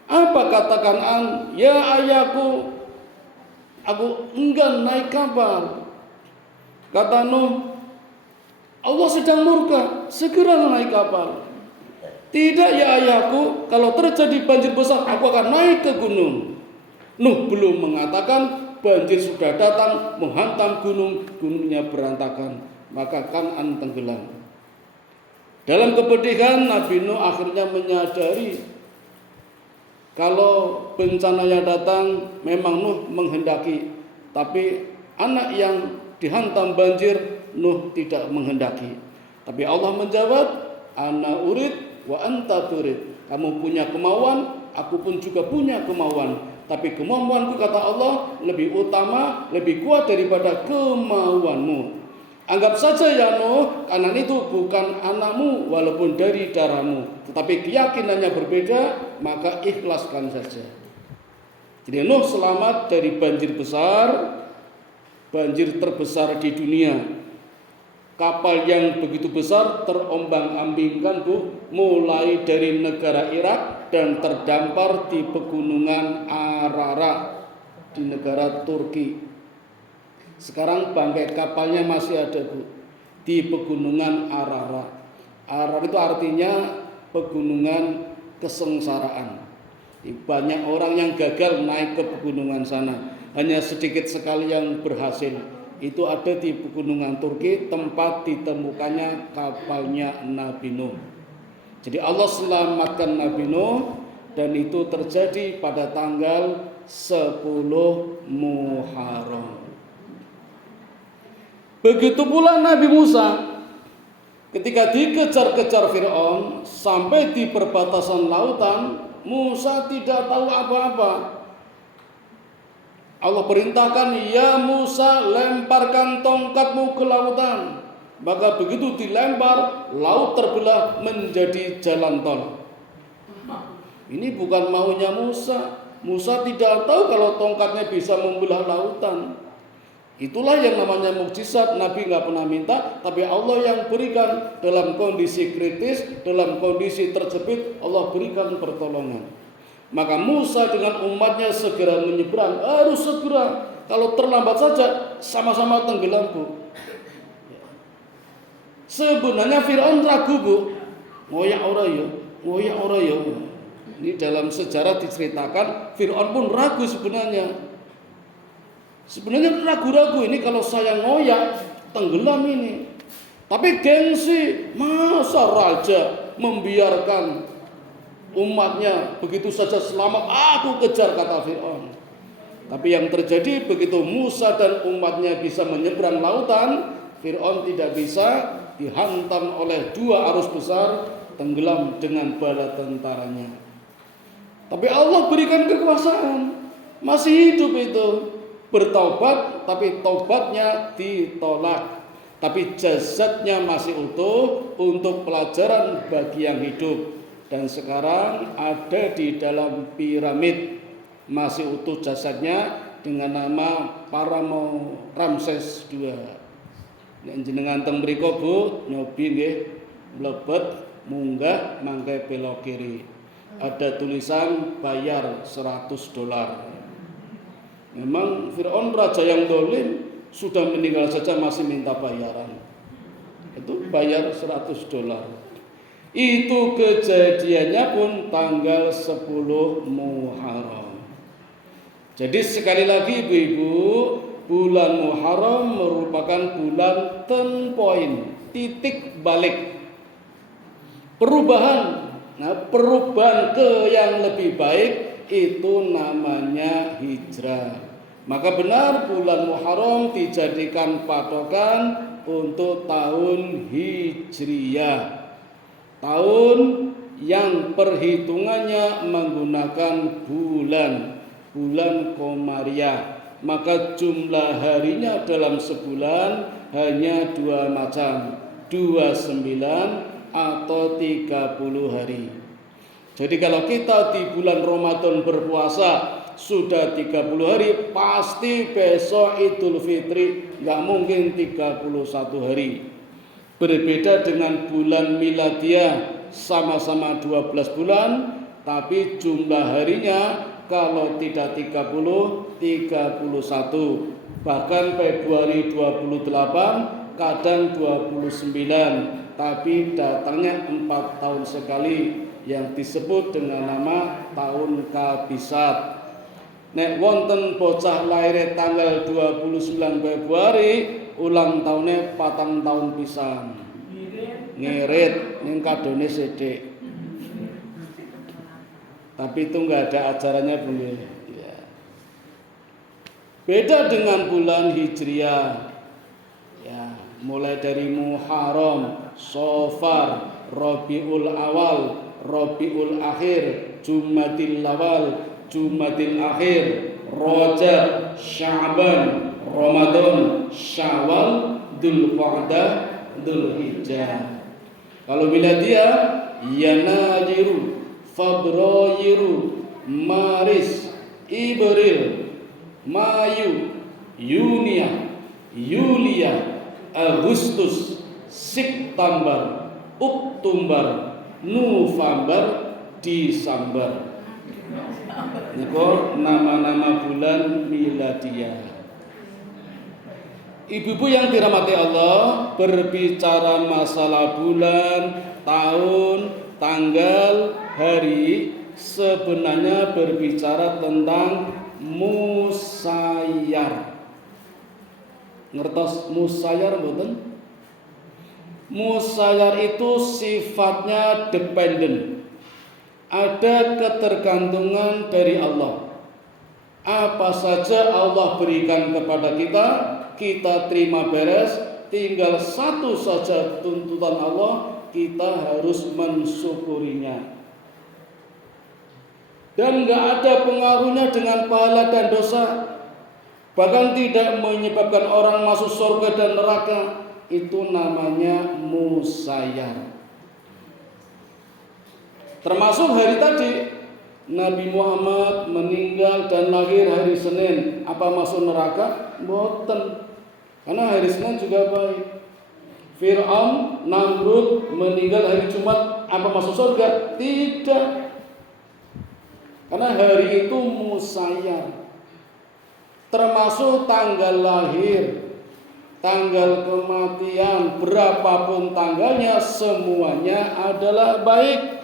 Apa kata Kan'an? Ya ayahku, aku enggan naik kapal. Kata Nuh, Allah sedang murka, segera naik kapal. Tidak ya ayahku, kalau terjadi banjir besar aku akan naik ke gunung. Nuh belum mengatakan banjir sudah datang menghantam gunung, gunungnya berantakan, maka Kan'an tenggelam. Dalam kepedihan Nabi Nuh akhirnya menyadari kalau bencana yang datang memang Nuh menghendaki, tapi anak yang dihantam banjir Nuh tidak menghendaki. Tapi Allah menjawab, "Ana urid wa anta turid." Kamu punya kemauan, aku pun juga punya kemauan. Tapi kemauanku kata Allah lebih utama, lebih kuat daripada kemauanmu. Anggap saja ya Nuh, Kan'an itu bukan anakmu walaupun dari darahmu, tetapi keyakinannya berbeda, maka ikhlaskan saja. Jadi Nuh selamat dari banjir besar, banjir terbesar di dunia. Kapal yang begitu besar terombang-ambingkan Bu, mulai dari negara Irak dan terdampar di pegunungan Ararat di negara Turki. Sekarang bangkai kapalnya masih ada Bu, di pegunungan Ararat. Ararat itu artinya pegunungan kesengsaraan. Banyak orang yang gagal naik ke pegunungan sana, hanya sedikit sekali yang berhasil. Itu ada di pegunungan Turki, tempat ditemukannya kapalnya Nabi Nuh. Jadi Allah selamatkan Nabi Nuh, dan itu terjadi pada tanggal 10 Muharram. Begitu pula Nabi Musa, ketika dikejar-kejar Fir'aun sampai di perbatasan lautan, Musa tidak tahu apa-apa. Allah perintahkan, ya Musa, lemparkan tongkatmu ke lautan. Maka begitu dilempar, laut terbelah menjadi jalan tol. Ini bukan maunya Musa. Musa tidak tahu kalau tongkatnya bisa membelah lautan. Itulah yang namanya mukjizat. Nabi nggak pernah minta, tapi Allah yang berikan. Dalam kondisi kritis, dalam kondisi terjepit, Allah berikan pertolongan. Maka Musa dengan umatnya segera menyeberang, harus segera. Kalau terlambat saja, sama-sama tenggelam, Bu. Sebenarnya Fir'aun ragu, Bu. Ngoyak ora ya, ngoyak ora ya. Ini dalam sejarah diceritakan, Fir'aun pun ragu sebenarnya. Sebenarnya ragu-ragu ini, kalau saya ngoyak tenggelam ini. Tapi gengsi, masa raja membiarkan umatnya begitu saja selamat? Aku kejar, kata Fir'aun. Tapi yang terjadi begitu Musa dan umatnya bisa menyeberang lautan, Fir'aun tidak bisa, dihantam oleh 2 arus besar, tenggelam dengan bala tentaranya. Tapi Allah berikan kekuasaan, masih hidup itu, bertaubat, tapi taubatnya ditolak. Tapi jasadnya masih utuh untuk pelajaran bagi yang hidup. Dan sekarang ada di dalam piramid, masih utuh jasadnya dengan nama Paramo Ramses II. Nek jenengan teng mriku, Bu, nyobi nggih mlebet munggah mangke belok kiri. Ada tulisan bayar $100. Memang Fir'aun raja yang dolim, sudah meninggal saja masih minta bayaran. Itu bayar $100. Itu kejadiannya pun tanggal 10 Muharram. Jadi sekali lagi Ibu-ibu, bulan Muharram merupakan bulan turn point, titik balik. Perubahan. Nah, perubahan ke yang lebih baik itu namanya hijrah. Maka benar bulan Muharram dijadikan patokan untuk tahun Hijriyah. Tahun yang perhitungannya menggunakan bulan Komariah. Maka jumlah harinya dalam sebulan hanya 2 macam, 29 atau 30 hari. Jadi kalau kita di bulan Ramadan berpuasa sudah 30 hari, pasti besok Idul Fitri nggak mungkin 31 hari. Berbeda dengan bulan Miladiah, sama-sama 12 bulan, tapi jumlah harinya kalau tidak 30, 31. Bahkan Februari 28, kadang 29. Tapi datangnya 4 tahun sekali, yang disebut dengan nama tahun kabisat. Nek wonten bocah lahir tanggal 29 Februari, ulang tahunnya 4 tahun pisan. Ngirit ning kadone sithik. Tapi itu enggak ada ajarannya, Bu. Ya. Beda dengan bulan Hijriah. Ya, mulai dari Muharram, Safar, Rabiul Awal, Rabiul Akhir, Jumadil Awal, Jumadil Akhir, Rajab, Sya'ban, Ramadan, Syawal, Dzulqa'dah, Dzulhijjah. Kalau Miladiah, Yanairu, Febrairu, Maris, Ibril, Mayu, Yunia, Yulia, Agustus, September, Oktober, November, Desember. Niku nama-nama bulan Miladiah. Ibu-ibu yang dirahmati Allah, berbicara masalah bulan, tahun, tanggal, hari, sebenarnya berbicara tentang musayyar. Ngertos musayyar mboten? Musayyar itu sifatnya dependen. Ada ketergantungan dari Allah. Apa saja Allah berikan kepada kita, kita terima beres. Tinggal satu saja tuntutan Allah, kita harus mensyukurinya. Dan gak ada pengaruhnya dengan pahala dan dosa. Bahkan tidak menyebabkan orang masuk surga dan neraka. Itu namanya musayyar. Termasuk hari tadi, Nabi Muhammad meninggal dan lahir hari Senin. Apa masuk neraka? Boten. Karena hari Senin juga baik. Fir'aun, Namrud meninggal hari Jumat. Apa masuk surga? Tidak. Karena hari itu musayyar. Termasuk tanggal lahir, tanggal kematian, berapapun tanggalnya, semuanya adalah baik.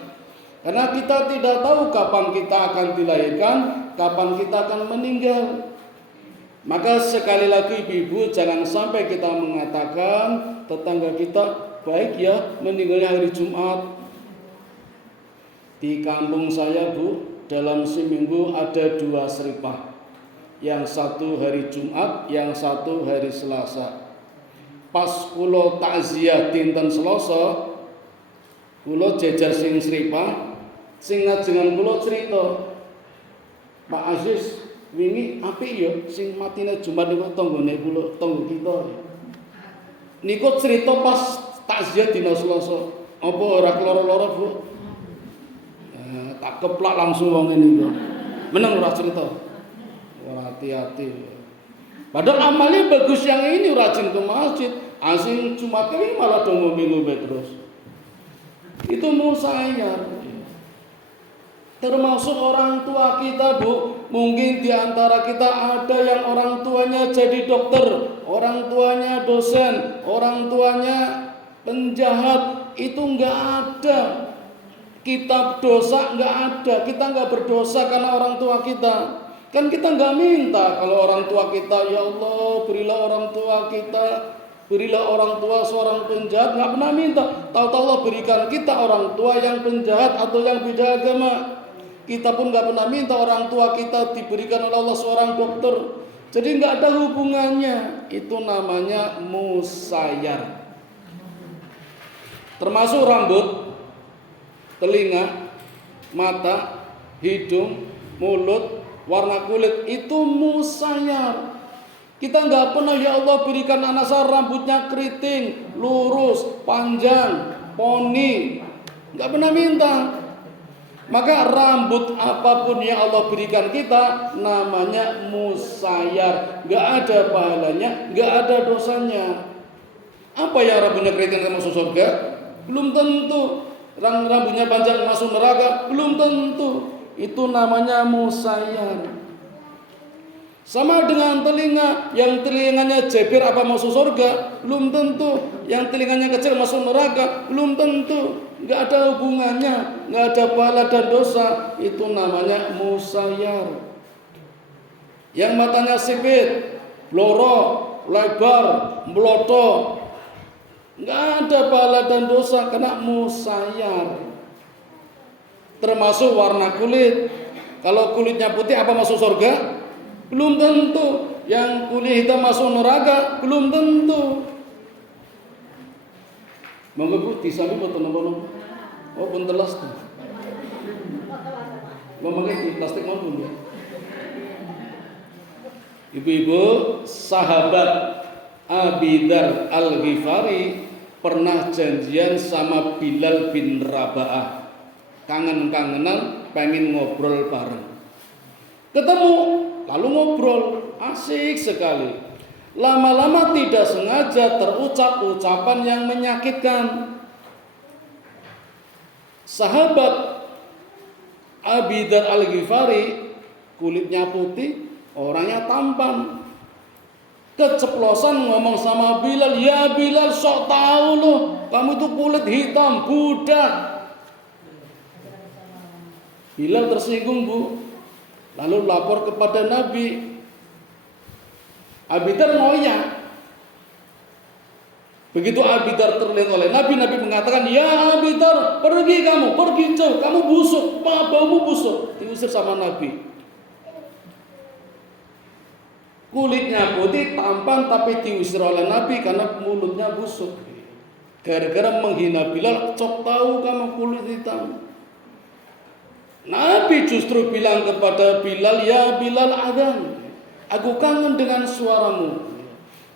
Karena kita tidak tahu kapan kita akan dilahirkan, kapan kita akan meninggal. Maka sekali lagi ibu, jangan sampai kita mengatakan tetangga kita baik ya meninggalnya hari Jumat. Di kampung saya Bu, dalam seminggu ada 2 seripah. Yang satu hari Jumat, yang satu hari Selasa. Pas kula takziah dinten Selasa, kula jejer sing seripah, sing ngajengan kula cerita, Pak Aziz, wingi apik ya sing matine Jumat niku tanggane kula, tangga kita. Niku cerita pas takziah dina Selasa. Apa ora keloro-loro, Bu? Tak keplak langsung wong niku. Meneng ora cerita. Wah, hati-hati. Padahal amalnya bagus yang ini, rajin ke masjid, asing Jumat ini malah dong minggu terus. Itu musayyar. Termasuk orang tua kita, Bu. Mungkin di antara kita ada yang orang tuanya jadi dokter, orang tuanya dosen, orang tuanya penjahat. Itu enggak ada. Kitab dosa enggak ada. Kita enggak berdosa karena orang tua kita. Kan kita enggak minta kalau orang tua kita, ya Allah berilah orang tua kita, berilah orang tua seorang penjahat. Enggak pernah minta. Tahu-tahu Allah berikan kita orang tua yang penjahat atau yang beda agama. Kita pun enggak pernah minta orang tua kita diberikan oleh Allah seorang dokter. Jadi enggak ada hubungannya. Itu namanya musayyar. Termasuk rambut, telinga, mata, hidung, mulut, warna kulit, itu musayyar. Kita nggak pernah ya Allah berikan anak saya rambutnya keriting, lurus, panjang, poni, nggak pernah minta. Maka rambut apapun yang Allah berikan kita namanya musayyar, nggak ada pahalanya, nggak ada dosanya. Apa yang rambutnya keriting masuk surga? Belum tentu. Rambutnya panjang masuk neraka? Belum tentu. Itu namanya musayyar. Sama dengan telinga, yang telinganya jeber apa masuk surga? Belum tentu. Yang telinganya kecil masuk neraka? Belum tentu. Enggak ada hubungannya, enggak ada pahala dan dosa. Itu namanya musayyar. Yang matanya sipit, bloro, lebar, meloto, enggak ada pahala dan dosa karena musayyar. Termasuk warna kulit. Kalau kulitnya putih apa masuk surga? Belum tentu. Yang kulit hitam masuk neraka? Belum tentu. Monggo Bu, disami boten napa-napa. Oh, pun telas tuh. Ngomongnya di plastik mau Bu. Ibu-ibu, sahabat Abi Dzar Al-Ghifari pernah janjian sama Bilal bin Raba'ah. Kangen-kangenan, pengen ngobrol bareng. Ketemu, lalu ngobrol, asik sekali. Lama-lama tidak sengaja terucap ucapan yang menyakitkan. Sahabat Abi Dzar Al-Ghifari kulitnya putih, orangnya tampan. Keceplosan ngomong sama Bilal, ya Bilal sok tahu loh, kamu itu kulit hitam, budak. Bilal tersinggung Bu, lalu lapor kepada Nabi. Abi Dzar ngoyak. Begitu Abi Dzar terlihat oleh Nabi, Nabi mengatakan, "Ya Abi Dzar, pergi kamu, pergi jauh, kamu busuk, baumu busuk." Diusir sama Nabi. Kulitnya putih, tampan, tapi diusir oleh Nabi karena mulutnya busuk. Gara-gara menghina Bilal, "Cok tahu kamu kulit hitam." Nabi justru bilang kepada Bilal, "Ya Bilal, adzan. Aku kangen dengan suaramu."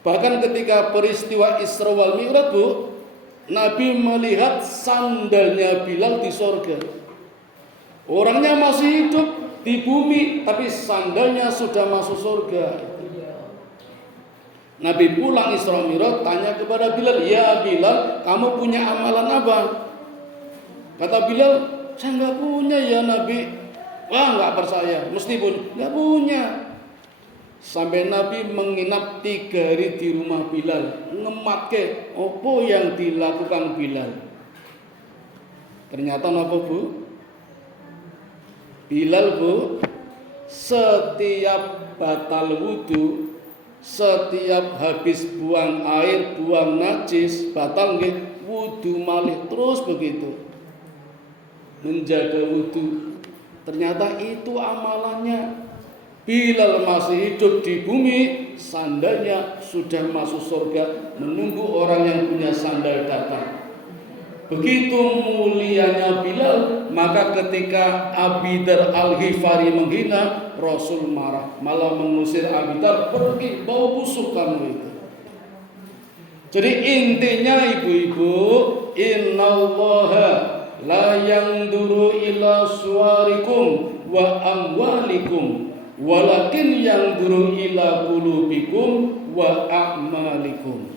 Bahkan ketika peristiwa Isra wal Mi'raj, Bu, Nabi melihat sandalnya Bilal di sorga. Orangnya masih hidup di bumi, tapi sandalnya sudah masuk surga. Nabi pulang Isra Mi'raj tanya kepada Bilal, "Ya Bilal, kamu punya amalan apa?" Kata Bilal, "Saya nggak punya ya Nabi." "Wah, nggak percaya, meskipun nggak punya." Sampai Nabi menginap 3 hari di rumah Bilal, ngematke opo yang dilakukan Bilal. Ternyata apa, Bu? Bilal, Bu, setiap batal wudu, setiap habis buang air, buang najis, batal nggih, wudu malih terus begitu. Menjaga wudu. Ternyata itu amalannya. Bilal masih hidup di bumi, sandalnya sudah masuk surga, menunggu orang yang punya sandal datang. Begitu mulianya Bilal, maka ketika Abi Dzar Al-Ghifari menghina, Rasul marah, malah mengusir Abi Dzar, "Pergi, bau busuk kamu itu." Jadi intinya ibu-ibu, innallaha la yanzuru ila suwarikum wa amwalikum, walakin yanzuru ila qulubikum wa a'malikum.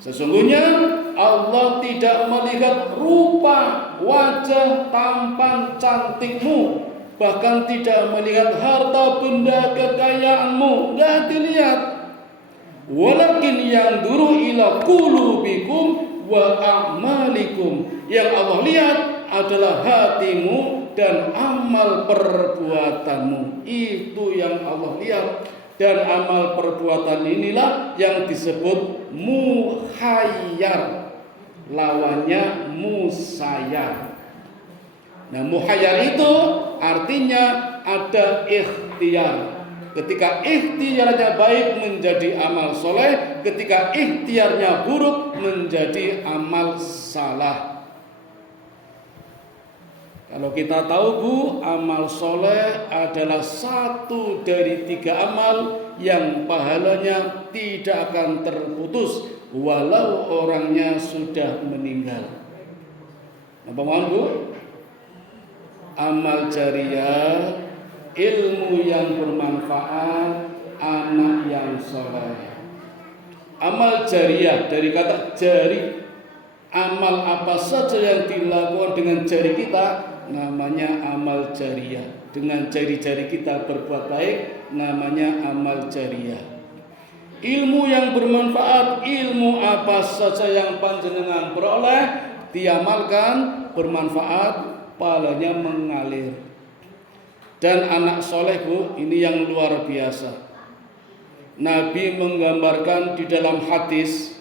Sesungguhnya Allah tidak melihat rupa, wajah, tampan, cantikmu, bahkan tidak melihat harta benda kekayaanmu, enggak dilihat. Walakin yanzuru ila qulubikum wa a'malikum. Yang Allah lihat adalah hatimu dan amal perbuatanmu. Itu yang Allah lihat. Dan amal perbuatan inilah yang disebut muhayyar. Lawannya musayyar. Nah, muhayyar itu artinya ada ikhtiar. Ketika ikhtiarnya baik menjadi amal soleh, ketika ikhtiarnya buruk menjadi amal salah. Kalau kita tahu, Bu, amal soleh adalah 1 dari 3 amal yang pahalanya tidak akan terputus walau orangnya sudah meninggal. Apa mohon, Bu? Amal jariyah, ilmu yang bermanfaat, anak yang soleh. Amal jariyah dari kata jari. Amal apa saja yang dilakukan dengan jari kita namanya amal jariyah. Dengan jari-jari kita berbuat baik namanya amal jariyah. Ilmu yang bermanfaat, ilmu apa saja yang panjenengan peroleh, diamalkan, bermanfaat, pahalanya mengalir. Dan anak soleh, Bu, ini yang luar biasa. Nabi menggambarkan di dalam hadis,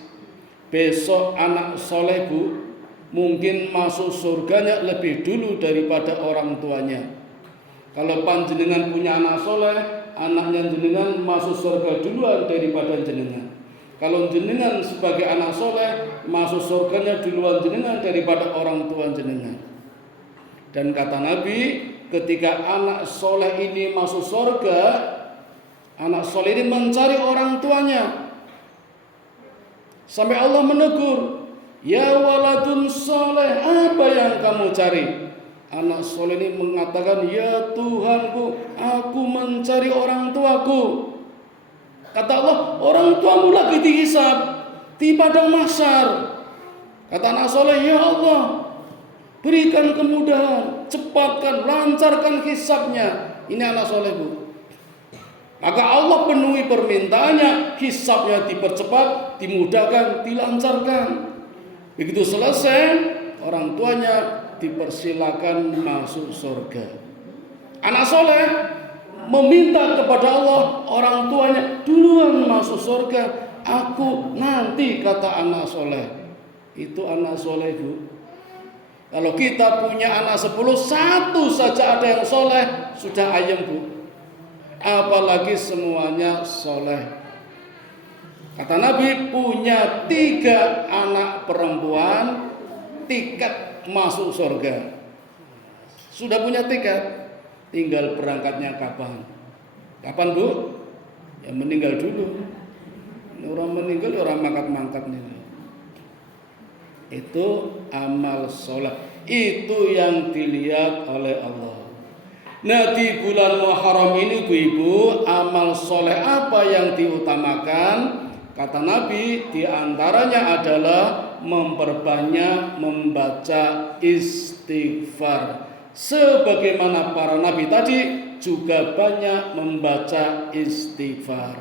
besok anak soleh, Bu, mungkin masuk surganya lebih dulu daripada orang tuanya. Kalau panjenengan punya anak soleh, anaknya jenengan masuk surga duluan daripada jenengan. Kalau jenengan sebagai anak soleh, masuk surganya duluan jenengan daripada orang tua jenengan. Dan kata Nabi, ketika anak soleh ini masuk surga, anak soleh ini mencari orang tuanya. Sampai Allah menegur, "Ya waladun soleh, apa yang kamu cari?" Anak soleh ini mengatakan, "Ya Tuhanku, aku mencari orang tuaku." Kata Allah, "Orang tuamu lagi dihisab di padang mahsyar." Kata anak soleh, "Ya Allah, berikan kemudahan, cepatkan, lancarkan hisabnya." Ini anak soleh, Bu. Maka Allah penuhi permintaannya, hisabnya dipercepat, dimudahkan, dilancarkan. Begitu selesai, orang tuanya dipersilakan masuk surga. Anak soleh meminta kepada Allah, orang tuanya duluan masuk surga, Aku nanti, kata anak soleh. Itu anak soleh, Bu. Kalau kita punya anak 10, satu saja ada yang soleh, sudah ayem, Bu. Apalagi semuanya soleh. Kata Nabi, punya 3 anak perempuan, tiket masuk surga. Sudah punya tiket, tinggal berangkatnya kapan? Kapan, Bu? Ya meninggal dulu. Orang meninggal, orang mangkat-mangkat nih. Itu amal soleh. Itu yang dilihat oleh Allah. Nah, di bulan Muharram ini, ibu-ibu, amal soleh apa yang diutamakan? Kata Nabi, di antaranya adalah memperbanyak membaca istighfar. Sebagaimana para nabi tadi juga banyak membaca istighfar.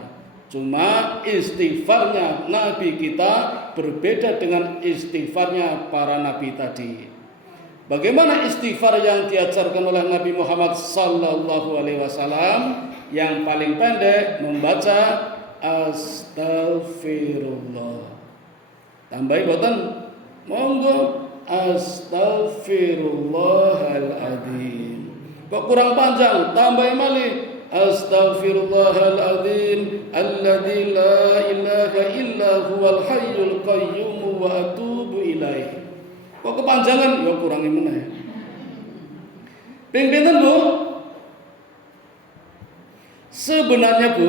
Cuma istighfarnya nabi kita berbeda dengan istighfarnya para nabi tadi. Bagaimana istighfar yang diajarkan oleh Nabi Muhammad sallallahu alaihi wasallam? Yang paling pendek membaca Astaghfirullah. Tambahi boten? Monggo. Astaghfirullahaladzim. Kok kurang panjang? Tambahi malih. Astaghfirullahaladzim alladzi la ilaha illa huwal hayyul qayyum wa atubu ilaih. Kok kepanjangan? Ya kurangi meneh. Ping pinten, Bu? Sebenarnya, Bu,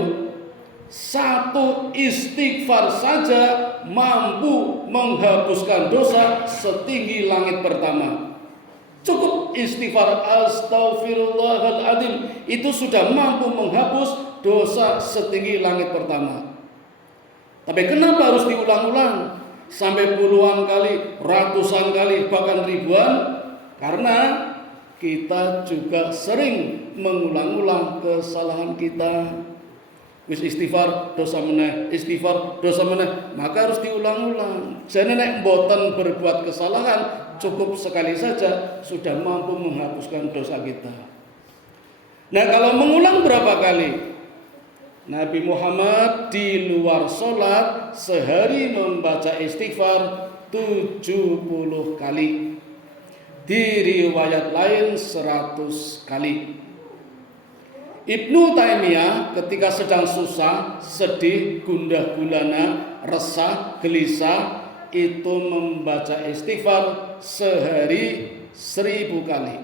satu istighfar saja mampu menghapuskan dosa setinggi langit pertama. Cukup istighfar astaghfirullahaladzim itu sudah mampu menghapus dosa setinggi langit pertama. Tapi kenapa harus diulang-ulang sampai puluhan kali, ratusan kali, bahkan ribuan? Karena kita juga sering mengulang-ulang kesalahan kita. Wis istighfar dosa meneh, istighfar dosa meneh, maka harus diulang-ulang. Jane nek mboten berbuat kesalahan, cukup sekali saja sudah mampu menghapuskan dosa kita. Nah, kalau mengulang berapa kali? Nabi Muhammad di luar sholat sehari membaca istighfar 70 kali. Di riwayat lain 100 kali. Ibnu Taimiyah ketika sedang susah, sedih, gundah gulana, resah, gelisah, itu membaca istighfar sehari 1000 kali.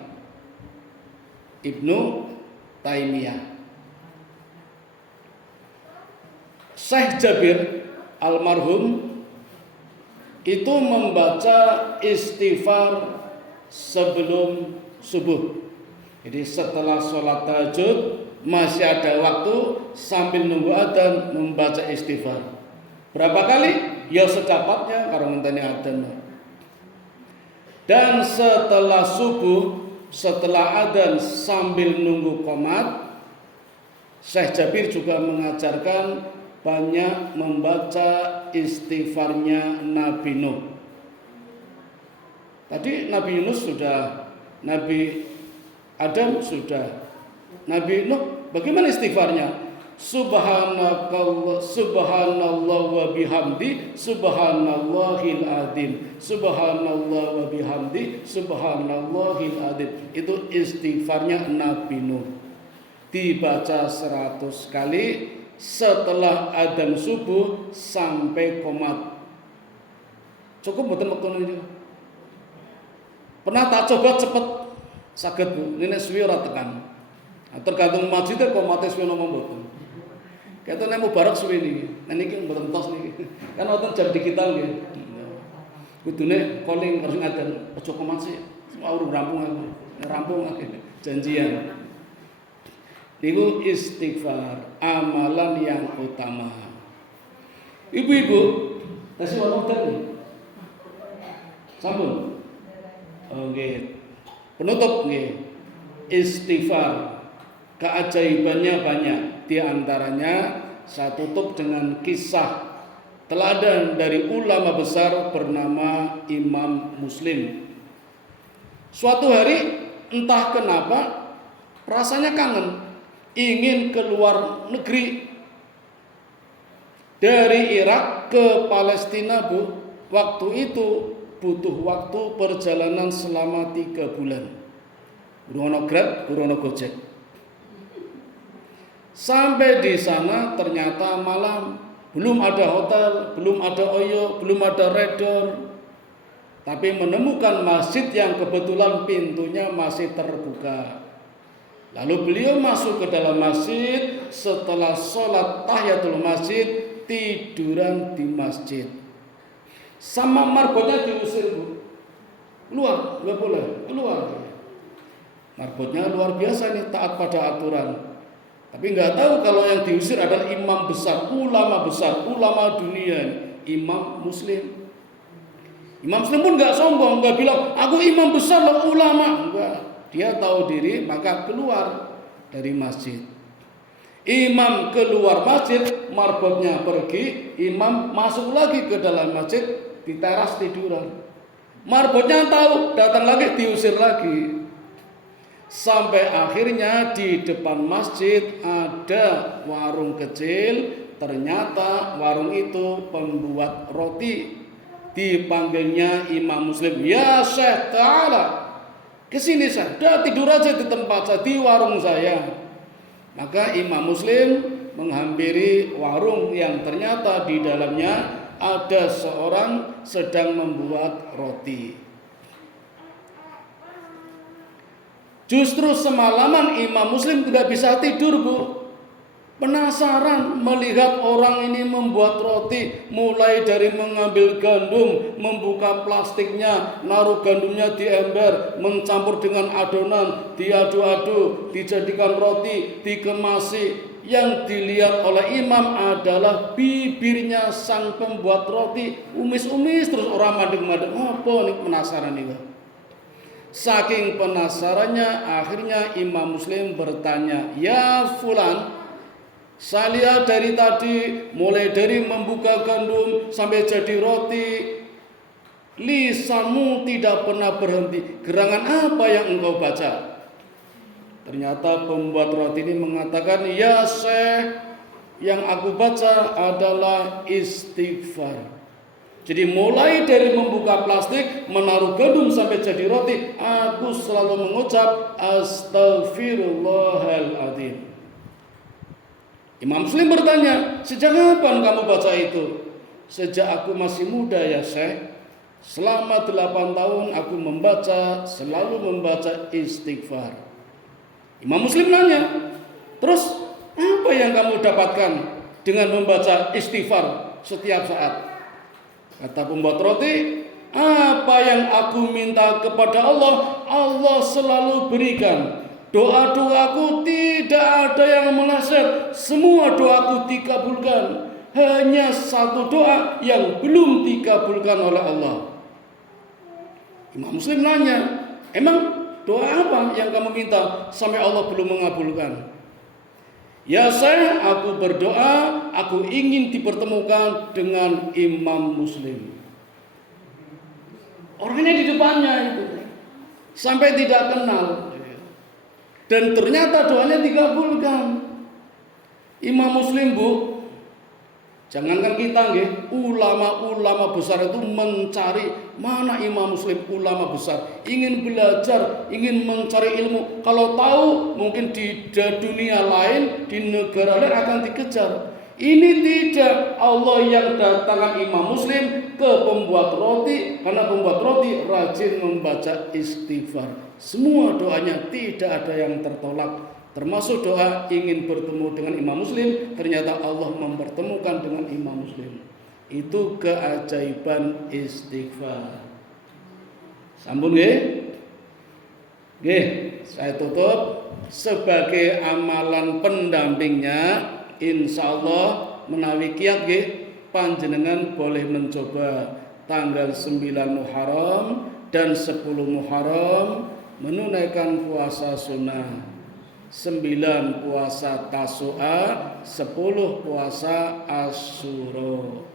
Ibnu Taimiyah. Syekh Jabir almarhum itu membaca istighfar sebelum subuh. Jadi setelah sholat tahajud masih ada waktu sambil nunggu adzan membaca istighfar. Berapa kali? Ya secepatnya karo ngenteni adzan. Dan setelah subuh, setelah adzan sambil nunggu qomat, Syekh Jabir juga mengajarkan banyak membaca istighfarnya Nabi Nuh. Tadi Nabi Yunus sudah, Nabi Adam sudah, Nabi Nuh bagaimana istighfarnya? Subhanallah, subhanallah wa bihamdi, subhanallahil adzim, subhanallah wa bihamdi, subhanallahil adzim. Itu istighfarnya Nabi Nuh. Dibaca 100 kali setelah adzan subuh sampai qomat. Cukup mboten wektu niku? Pernah tak coba cepet saged, Bu. Ini suwi ora tekan. Tergantung masjidnya qomate suwi napa mboten. Ketone mubarak suwi niki. Nah niki mboten tos niki. Kan wonten jam digital nggih. Kudune calling harus ngaten. Aja qomat sih. Semua urung rampung aku. Rampung akeh janjian. Niku istighfar, amalan yang utama. Ibu-ibu, tasih wonten sampun. Oke. Penutup nggih. Istighfar keajaibannya banyak. Di antaranya saya tutup dengan kisah teladan dari ulama besar bernama Imam Muslim. Suatu hari entah kenapa rasanya kangen, ingin keluar negeri. Dari Irak ke Palestina, Bu, waktu itu butuh waktu perjalanan selama 3 bulan. Gurono Grab, gurono Gojek. Sampai di sana ternyata malam, belum ada hotel, belum ada oyo, belum ada redor. Tapi menemukan masjid yang kebetulan pintunya masih terbuka. Lalu beliau masuk ke dalam masjid, setelah sholat tahiyatul masjid, tiduran di masjid. Sama marbotnya diusir, Bu. Keluar, nggak boleh, keluar. Marbotnya luar biasa nih, taat pada aturan. Tapi nggak tahu kalau yang diusir adalah imam besar, ulama dunia, imam muslim. Imam muslim pun nggak sombong, nggak bilang aku imam besar loh, ulama. Enggak. Dia tahu diri, maka keluar dari masjid. Imam keluar masjid, marbotnya pergi, imam masuk lagi ke dalam masjid, di teras tiduran. Marbotnya tahu, datang lagi, diusir lagi. Sampai akhirnya di depan masjid ada warung kecil. Ternyata warung itu pembuat roti. Dipanggilnya imam muslim, ya Syekh ta'ala, kesini saya, udah tidur aja di tempat saya, di warung saya. Maka imam muslim menghampiri warung yang ternyata di dalamnya ada seorang sedang membuat roti. Justru semalaman imam muslim tidak bisa tidur, Bu. Penasaran melihat orang ini membuat roti, mulai dari mengambil gandum, membuka plastiknya, naruh gandumnya di ember, mencampur dengan adonan, diadu-adu, dijadikan roti, dikemasi. Yang dilihat oleh imam adalah bibirnya sang pembuat roti, umis-umis terus orang madeng-madeng. Apa nih, penasaran nih, saking penasarannya akhirnya imam muslim bertanya, ya fulan, saya lihat dari tadi, mulai dari membuka gandum sampai jadi roti, lisanmu tidak pernah berhenti. Gerangan apa yang engkau baca? Ternyata pembuat roti ini mengatakan, ya Syekh, yang aku baca adalah istighfar. Jadi mulai dari membuka plastik, menaruh gandum sampai jadi roti, aku selalu mengucap Astaghfirullahaladzim. Imam muslim bertanya, sejak kapan kamu baca itu? Sejak aku masih muda ya Syekh. Selama 8 tahun aku selalu membaca istighfar. Imam muslim nanya, terus apa yang kamu dapatkan dengan membaca istighfar setiap saat? Kata pembuat roti, apa yang aku minta kepada Allah, Allah selalu berikan. Doa-doaku tidak ada yang meleset, semua doaku dikabulkan. Hanya satu doa yang belum dikabulkan oleh Allah. Imam muslim nanya, emang doa apa yang kamu minta sampai Allah belum mengabulkan? Ya Syekh, aku berdoa, aku ingin dipertemukan dengan imam muslim. Orangnya di depannya itu, sampai tidak kenal. Dan ternyata doanya dikabulkan. Imam muslim, Bu, jangankan kita nggih, ulama-ulama besar itu mencari mana imam muslim, ulama besar, ingin belajar, ingin mencari ilmu. Kalau tahu mungkin di dunia lain, di negara lain akan dikejar. Ini tidak, Allah yang datangkan imam muslim ke pembuat roti, karena pembuat roti rajin membaca istighfar. Semua doanya tidak ada yang tertolak, termasuk doa ingin bertemu dengan imam muslim. Ternyata Allah mempertemukan dengan imam muslim. Itu keajaiban istighfar. Sampun nggih? Nggih, saya tutup sebagai amalan pendampingnya. Insyaallah menawi kiat nggih, panjenengan boleh mencoba tanggal 9 Muharram dan 10 Muharram menunaikan puasa sunnah, 9 puasa Tasu'a, 10 puasa Asyura.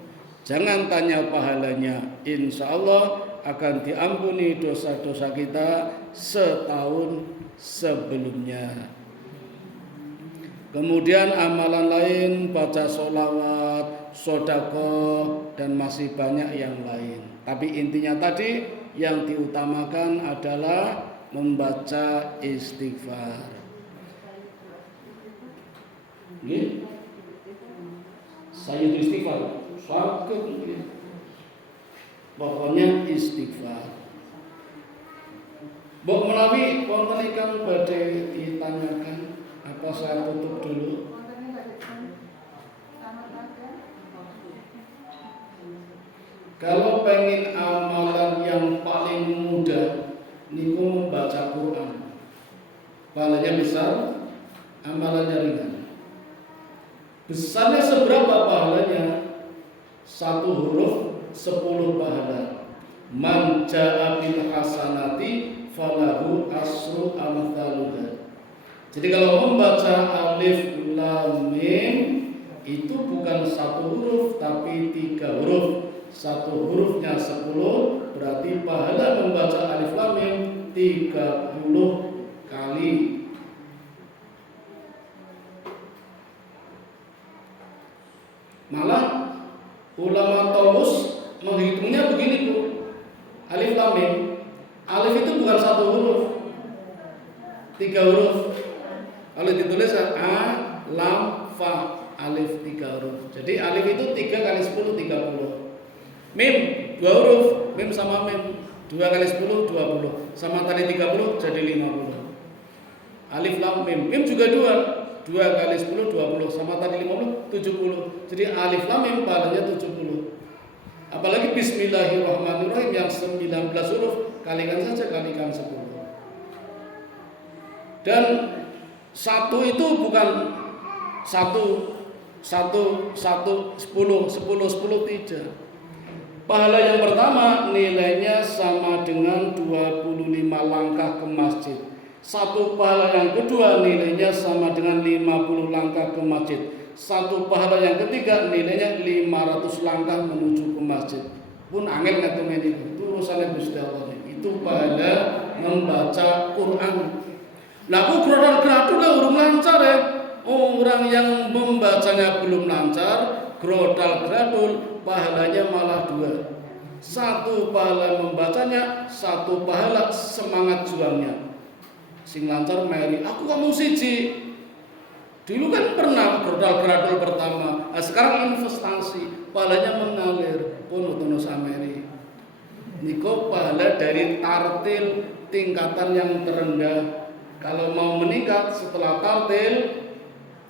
Jangan tanya pahalanya, insya Allah akan diampuni dosa-dosa kita setahun sebelumnya. Kemudian amalan lain baca sholawat, sodako, dan masih banyak yang lain. Tapi intinya tadi yang diutamakan adalah membaca istighfar. Nggih. Saya istighfar. Sakit nggih. Pokoknya istighfar. Mbok menawi wonten ingkang badhe ditanyakan, apa saya tutup dulu? Kalau pengen amalan yang paling mudah, niku membaca Quran. Pahalanya besar, amalannya ringan. Besarnya seberapa pahalanya? 1 huruf 10 pahala. Man jaa bil hasanati falahu asru amthaluha. Jadi kalau membaca alif lam mim itu bukan 1 huruf tapi 3 huruf. 1 hurufnya 10, berarti pahala membaca alif lam mim 30 kali. Malah ulama taus menghitungnya begini Bu. Alif lam mim. Alif itu bukan 1 huruf, 3 huruf. Kalau ditulis a, lam, fa, alif 3 huruf. Jadi alif itu 3 kali 10 30. Mim 2 huruf, mim sama mim 2 kali 10 20. Sama tadi 30 jadi 50. Alif lam mim. Mim juga 2 kali 10 20. Sama tadi 50 70. Jadi alif lam mim pahalanya 70. Apalagi bismillahirrahmanirrahim yang 19 huruf, kalikan saja, kalikan 10. Dan 1 itu bukan 1 10 tidak. Pahala yang pertama nilainya sama dengan 25 langkah ke masjid. 1 pahala yang kedua nilainya sama dengan 50 langkah ke masjid. 1 pahala yang ketiga nilainya 500 langkah menuju ke masjid. Pun angel ngitung ini, itu urusannya Gusti Allah. Itu pahala membaca Quran. Lah kok grodal-gradul urung lancar ya. Orang yang membacanya belum lancar, grodal-gradul pahalanya malah 2. 1 pahala membacanya, 1 pahala semangat juangnya. Sing lancar meri, aku kamu siji. Dulu kan pernah grodal-gradul pertama, nah sekarang investasi, pahalanya mengalir. Pun utono sameri. Niko pahala dari tartil tingkatan yang terendah. Kalau mau meningkat setelah tartil,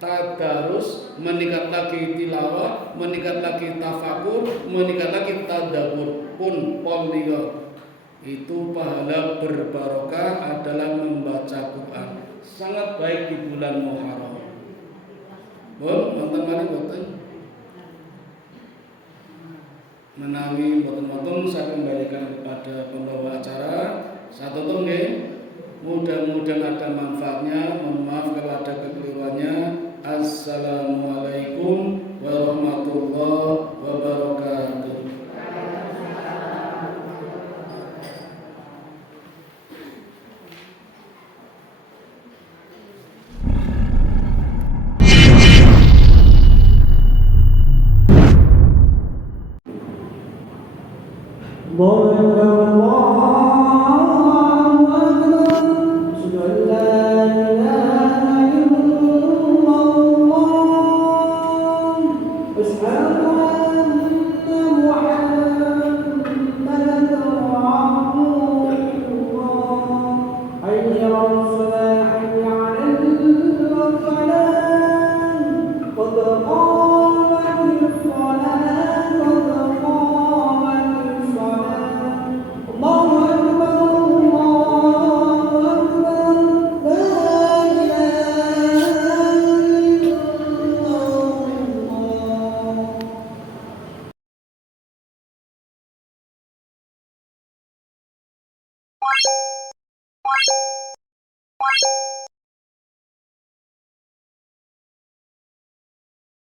tadarus, meningkat lagi tilawah, meningkat lagi tafakur, meningkat lagi tadabbur. Pun polio. Itu pahala berbarokah adalah membaca Quran. Sangat baik di bulan Muharram. Nonton malih boten. Menawi boten-boten saya kembalikan kepada pembawa acara. Saya tutup nggih. Mudah-mudahan ada manfaatnya. Mohon maaf kalau ada kekeliruannya. Assalamualaikum warahmatullahi wabarakatuh.